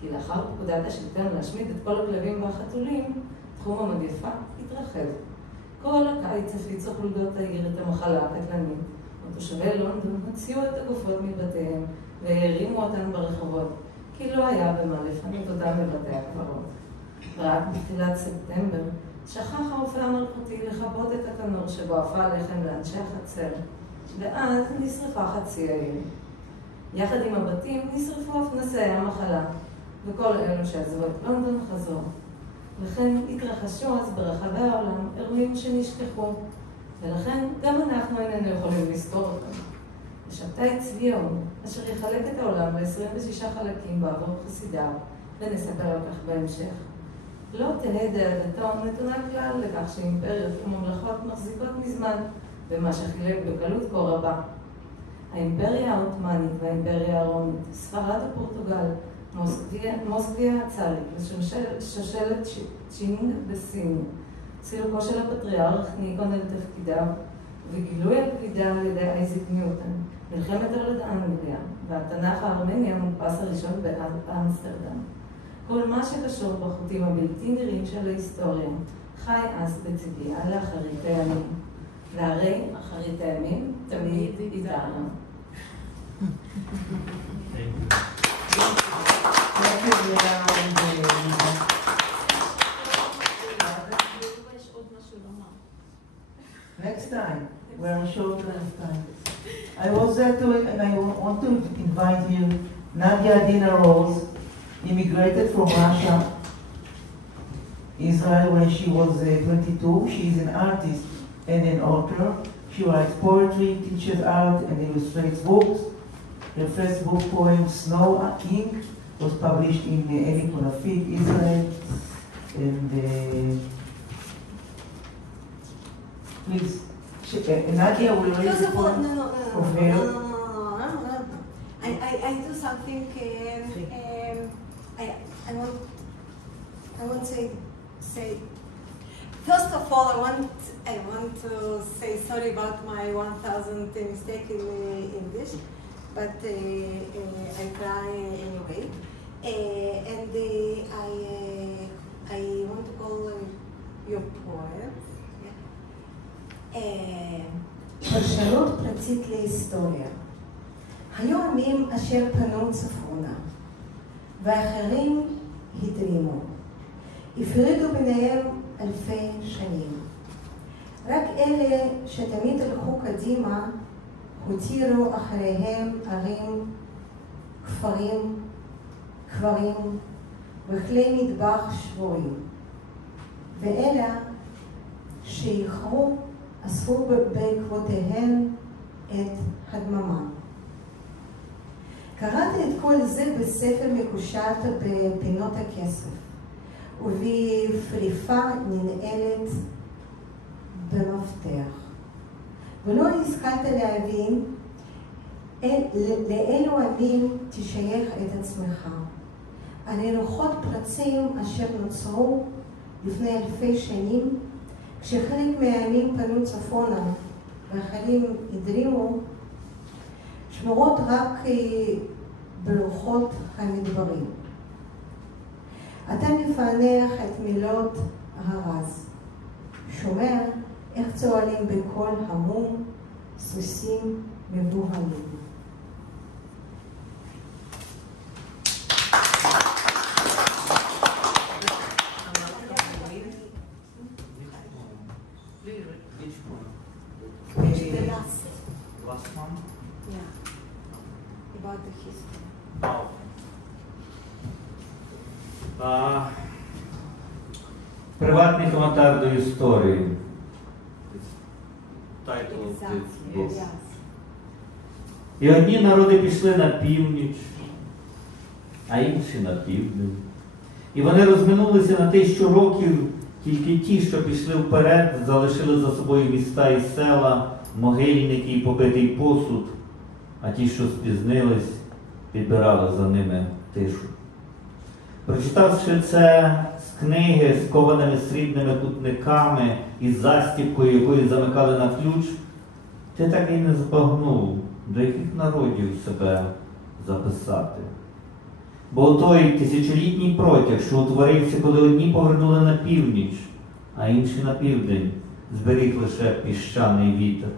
כי לאחר פקודת השלטון להשמיד את כל הכלבים והחתולים, תחום המגפה התרחב. כל הקיץ הפיצו חולדות העיר את המחלה הקטלנית, ותושבי לונדון הוציאו את הגופות מבתיהם והרימו אותן ברחובות, כי לא היה במה לפנות אותם בבתי הקברות. רק בתחילת ספטמבר שכח הרופא המלכותי לכבות את התנור שבו אפה לחם לאנשי החצר, ואז נשרפה חצי העיר. יחד עם הבתים נשרפו אף נשאי המחלה, וכל אלו שעזבו את לונדון חזרו. לכן התרחשו אז ברחבי העולם אירועים שנשכחו, ולכן גם אנחנו איננו יכולים לזכור אותם. ושבתאי צביון, אשר יחלק את העולם ל-26 חלקים בעבור חסידיו, ונספר על כך בהמשך. לא תהא דאגתו נתונה כלל לכך שאימפריות וממלכות מחזיקות מזמן במה שחילק בקלות כה רבה. האימפריה העות'מאנית והאימפריה הרומית, ספרד ופורטוגל, מוסקביה הצארית ושושלת צ'ינג בסין, סילוקו של הפטריארך ניקון אל תפקידיו, וגילוי הכבידה על ידי אייזיק ניוטון, מלחמת הולד אנגליה, והתנ"ך הארמני המודפס הראשון באמסטרדם. כל מה שקשור בחוטים הבלתי נראים של ההיסטוריה, חי אז בציפייה לאחרית הימים. והרי אחרית הימים תמיד איתנו. Next time, we're short of time. I want to invite you, Nadia Adina Rose, immigrated from Russia, Israel when she was 22. She is an artist and an author. She writes poetry, teaches art, and illustrates books. Her first book, poem Snow Ink, was published in Eli Konafit, Israel. And please, Nadia will read First of all, her. I do something. I want to say. First of all, I want to say sorry about my 1,000 mistake in English, but I try anyway. And I want to call your poem. פרשנות פרטית להיסטוריה. היו עמים אשר פנו צפונה, ואחרים הדרימו. הפרידו ביניהם אלפי שנים. רק אלה שתמיד הלכו קדימה, הותירו אחריהם ערים, כפרים, קברים וכלי מטבח שבורים. ואלה שאיחרו אספו בעקבותיהם את הדממה. קראתי את כל זה בספר מקושט בפינות הכסף, ובפריפה ננעלת במפתח. ולא השכלת להבין לאילו עמים תשייך את עצמך. על רוחות פרצים אשר נוצרו לפני אלפי שנים, כשחלק מהעמים פנו צפונה ואחרים הדרימו, שמורות רק ברוחות המדברים. אתה מפענח את מילות הרז, שומע איך צועלים בקול המום סוסים מבוהלים. Last one? Yeah, about the history. Приватний коментар до історії. title of Exactly. this book. Yes. І одні народи пішли на північ, а інші на південь. І вони розминулися на 1000 років, тільки ті, що пішли вперед, залишили за собою міста і села, могильники і побитий посуд, а ті, що спізнились, підбирали за ними тишу. Прочитавши це з книги з кованими срібними кутниками і застібкою, якої замикали на ключ, ти так і не збагнув, до яких народів себе записати. Бо той тисячолітній протяг, що утворився, коли одні повернули на північ, а інші на південь, зберіг лише піщаний вітер.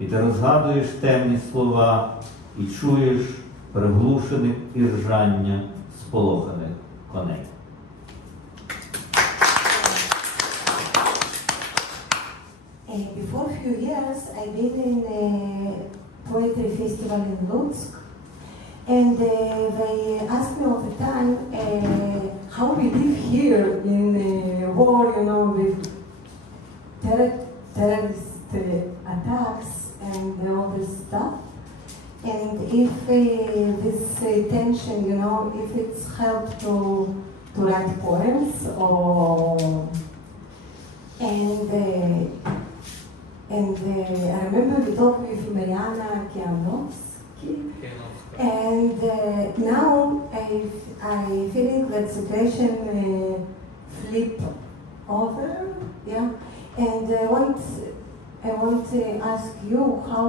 І ти розгадуєш темні слова і чуєш приглушене іржання сполоханих коней. Before a few years, I've been in a poetry festival in Lutsk, and they asked me all the time how we live here in a war, you know, with terrorist attacks and all this stuff. And if this tension, you know, if it's helped to write poems or and I remember we talked with Miriam-Feyga, and now I feel that situation flip over, yeah. And I want to ask you how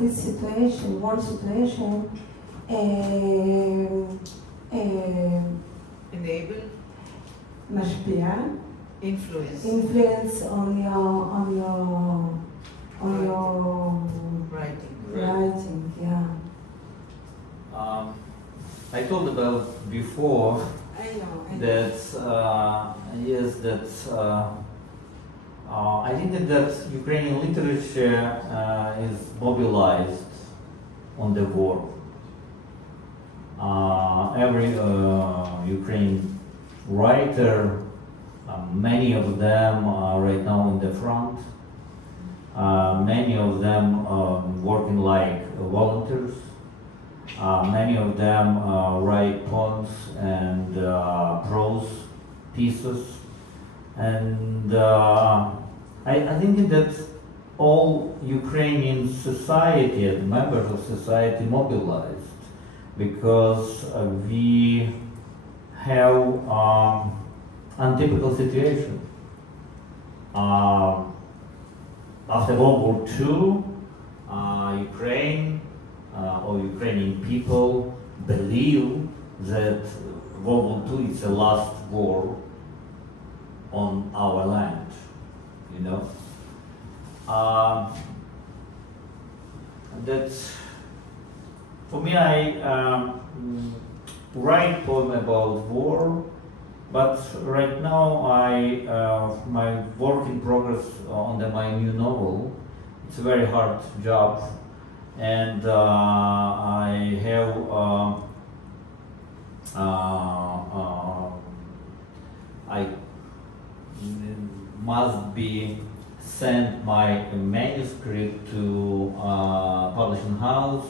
this situation, war situation, Enable, משפיע, influence on your writing, yeah. I told about before I know. that I think that Ukrainian literature is mobilized on the war. Every Ukrainian writer, many of them are right now in the front. Many of them working like volunteers. Many of them write poems and prose pieces. And I think that all Ukrainian society and members of society mobilized because we have untypical situation. After World War II, Ukraine or Ukrainian people believe that World War II is the last war on our land, you know. That's, for me, I write poem about war, but right now my work in progress on my new novel. It's a very hard job, and I have I must be sent my manuscript to publishing house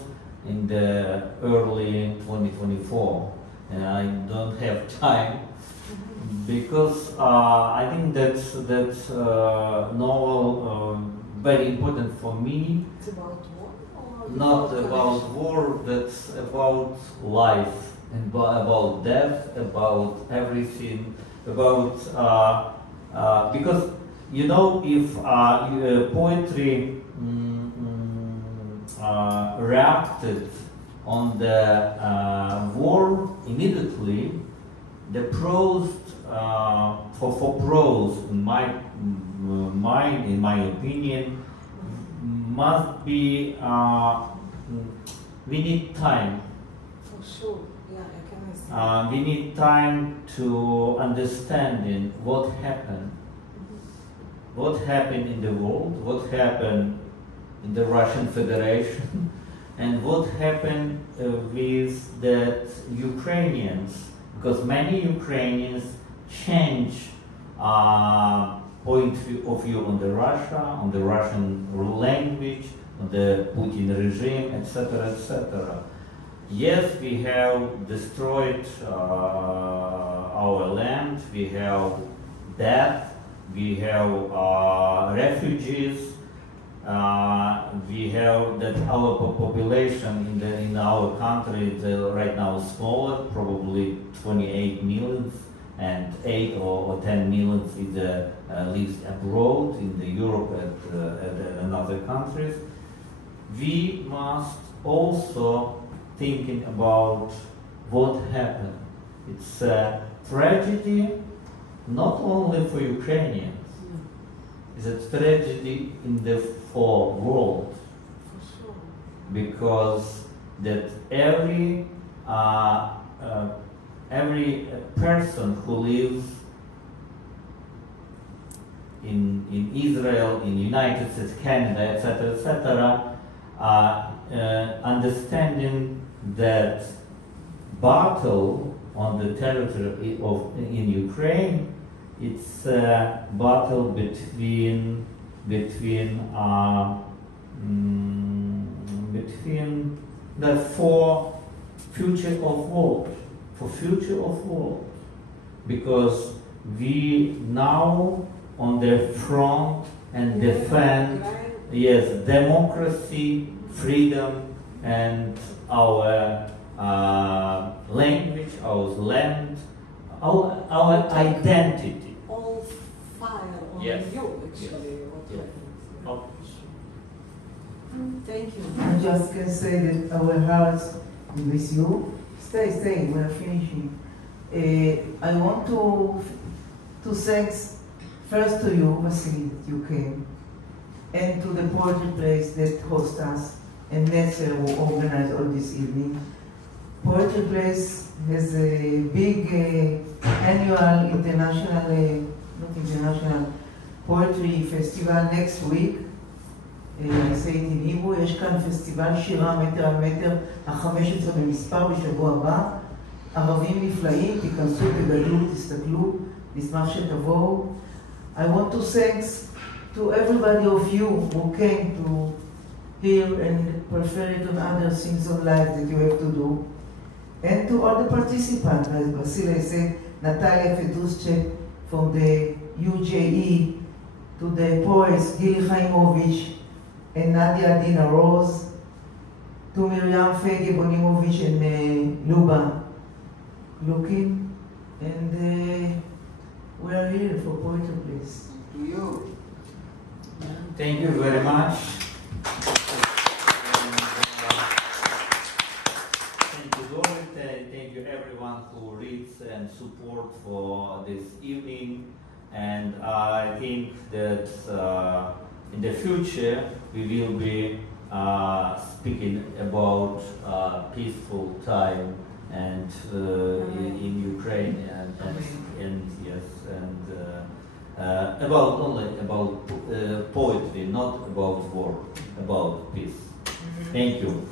in the early 2024, and I don't have time because I think that novel very important for me. It's about war? Not about war, that's about life, and about death, about everything, about because you know, if poetry reacted on the war immediately, the prose for prose, in my mind, in my opinion, must be we need time. For sure, yeah, I can understand. We need time to understanding what happened. What happened in the world, what happened in the Russian Federation, and what happened with the Ukrainians, because many Ukrainians change point of view on the Russia, on the Russian language, on the Putin regime, etc., etc. Yes, we have destroyed our land, we have death, we have refugees, we have that our population in our country is right now smaller, probably 28 million, and 8 or 10 million is lives abroad in the Europe and other countries. We must also thinking about what happened. It's a tragedy not only for Ukrainians, it's a tragedy in the whole world, because that every person who lives in Israel, in United States, Canada, etc., understanding that battle on the territory in Ukraine, it's a battle between the for future of world, because we now on the front and defend, yes, democracy, freedom, and our language, our land, our identity. All fire on Yes. you, actually. Yes. Oh. Thank you. I just can say that our hearts are with you. Stay, we're finishing. I want to thank first to you, Vasyl, that you came, and to the poetry place that host us, and Nesser who organized all this evening. Poetry Place has a big annual international poetry festival next week. I say it in Hebrew, יש כאן פסטיבל שירה מטר על מטר, ה-15 במספר בשבוע הבא. ערבים נפלאים, תיכנסו, תגדלו, תסתכלו, נשמח שתבואו. I want to thank to everybody of you who came to hear and prefer it on other things on life that you have to do. And to all the participants, as Vasyl said, Natalia Feduschek from the UJE, to the poets Gili Chaimovich and Nadia Adina Rose, to Miriam-Feyga Bunimovich and Luba Klokin, and we are here for Poetry Place. To you. Thank you very much. Thank you, Dorit. Thank you, everyone who reads and support for this evening. And I think that in the future we will be speaking about peaceful time and in Ukraine and yes, and only about poetry, not about war, about peace. Thank you.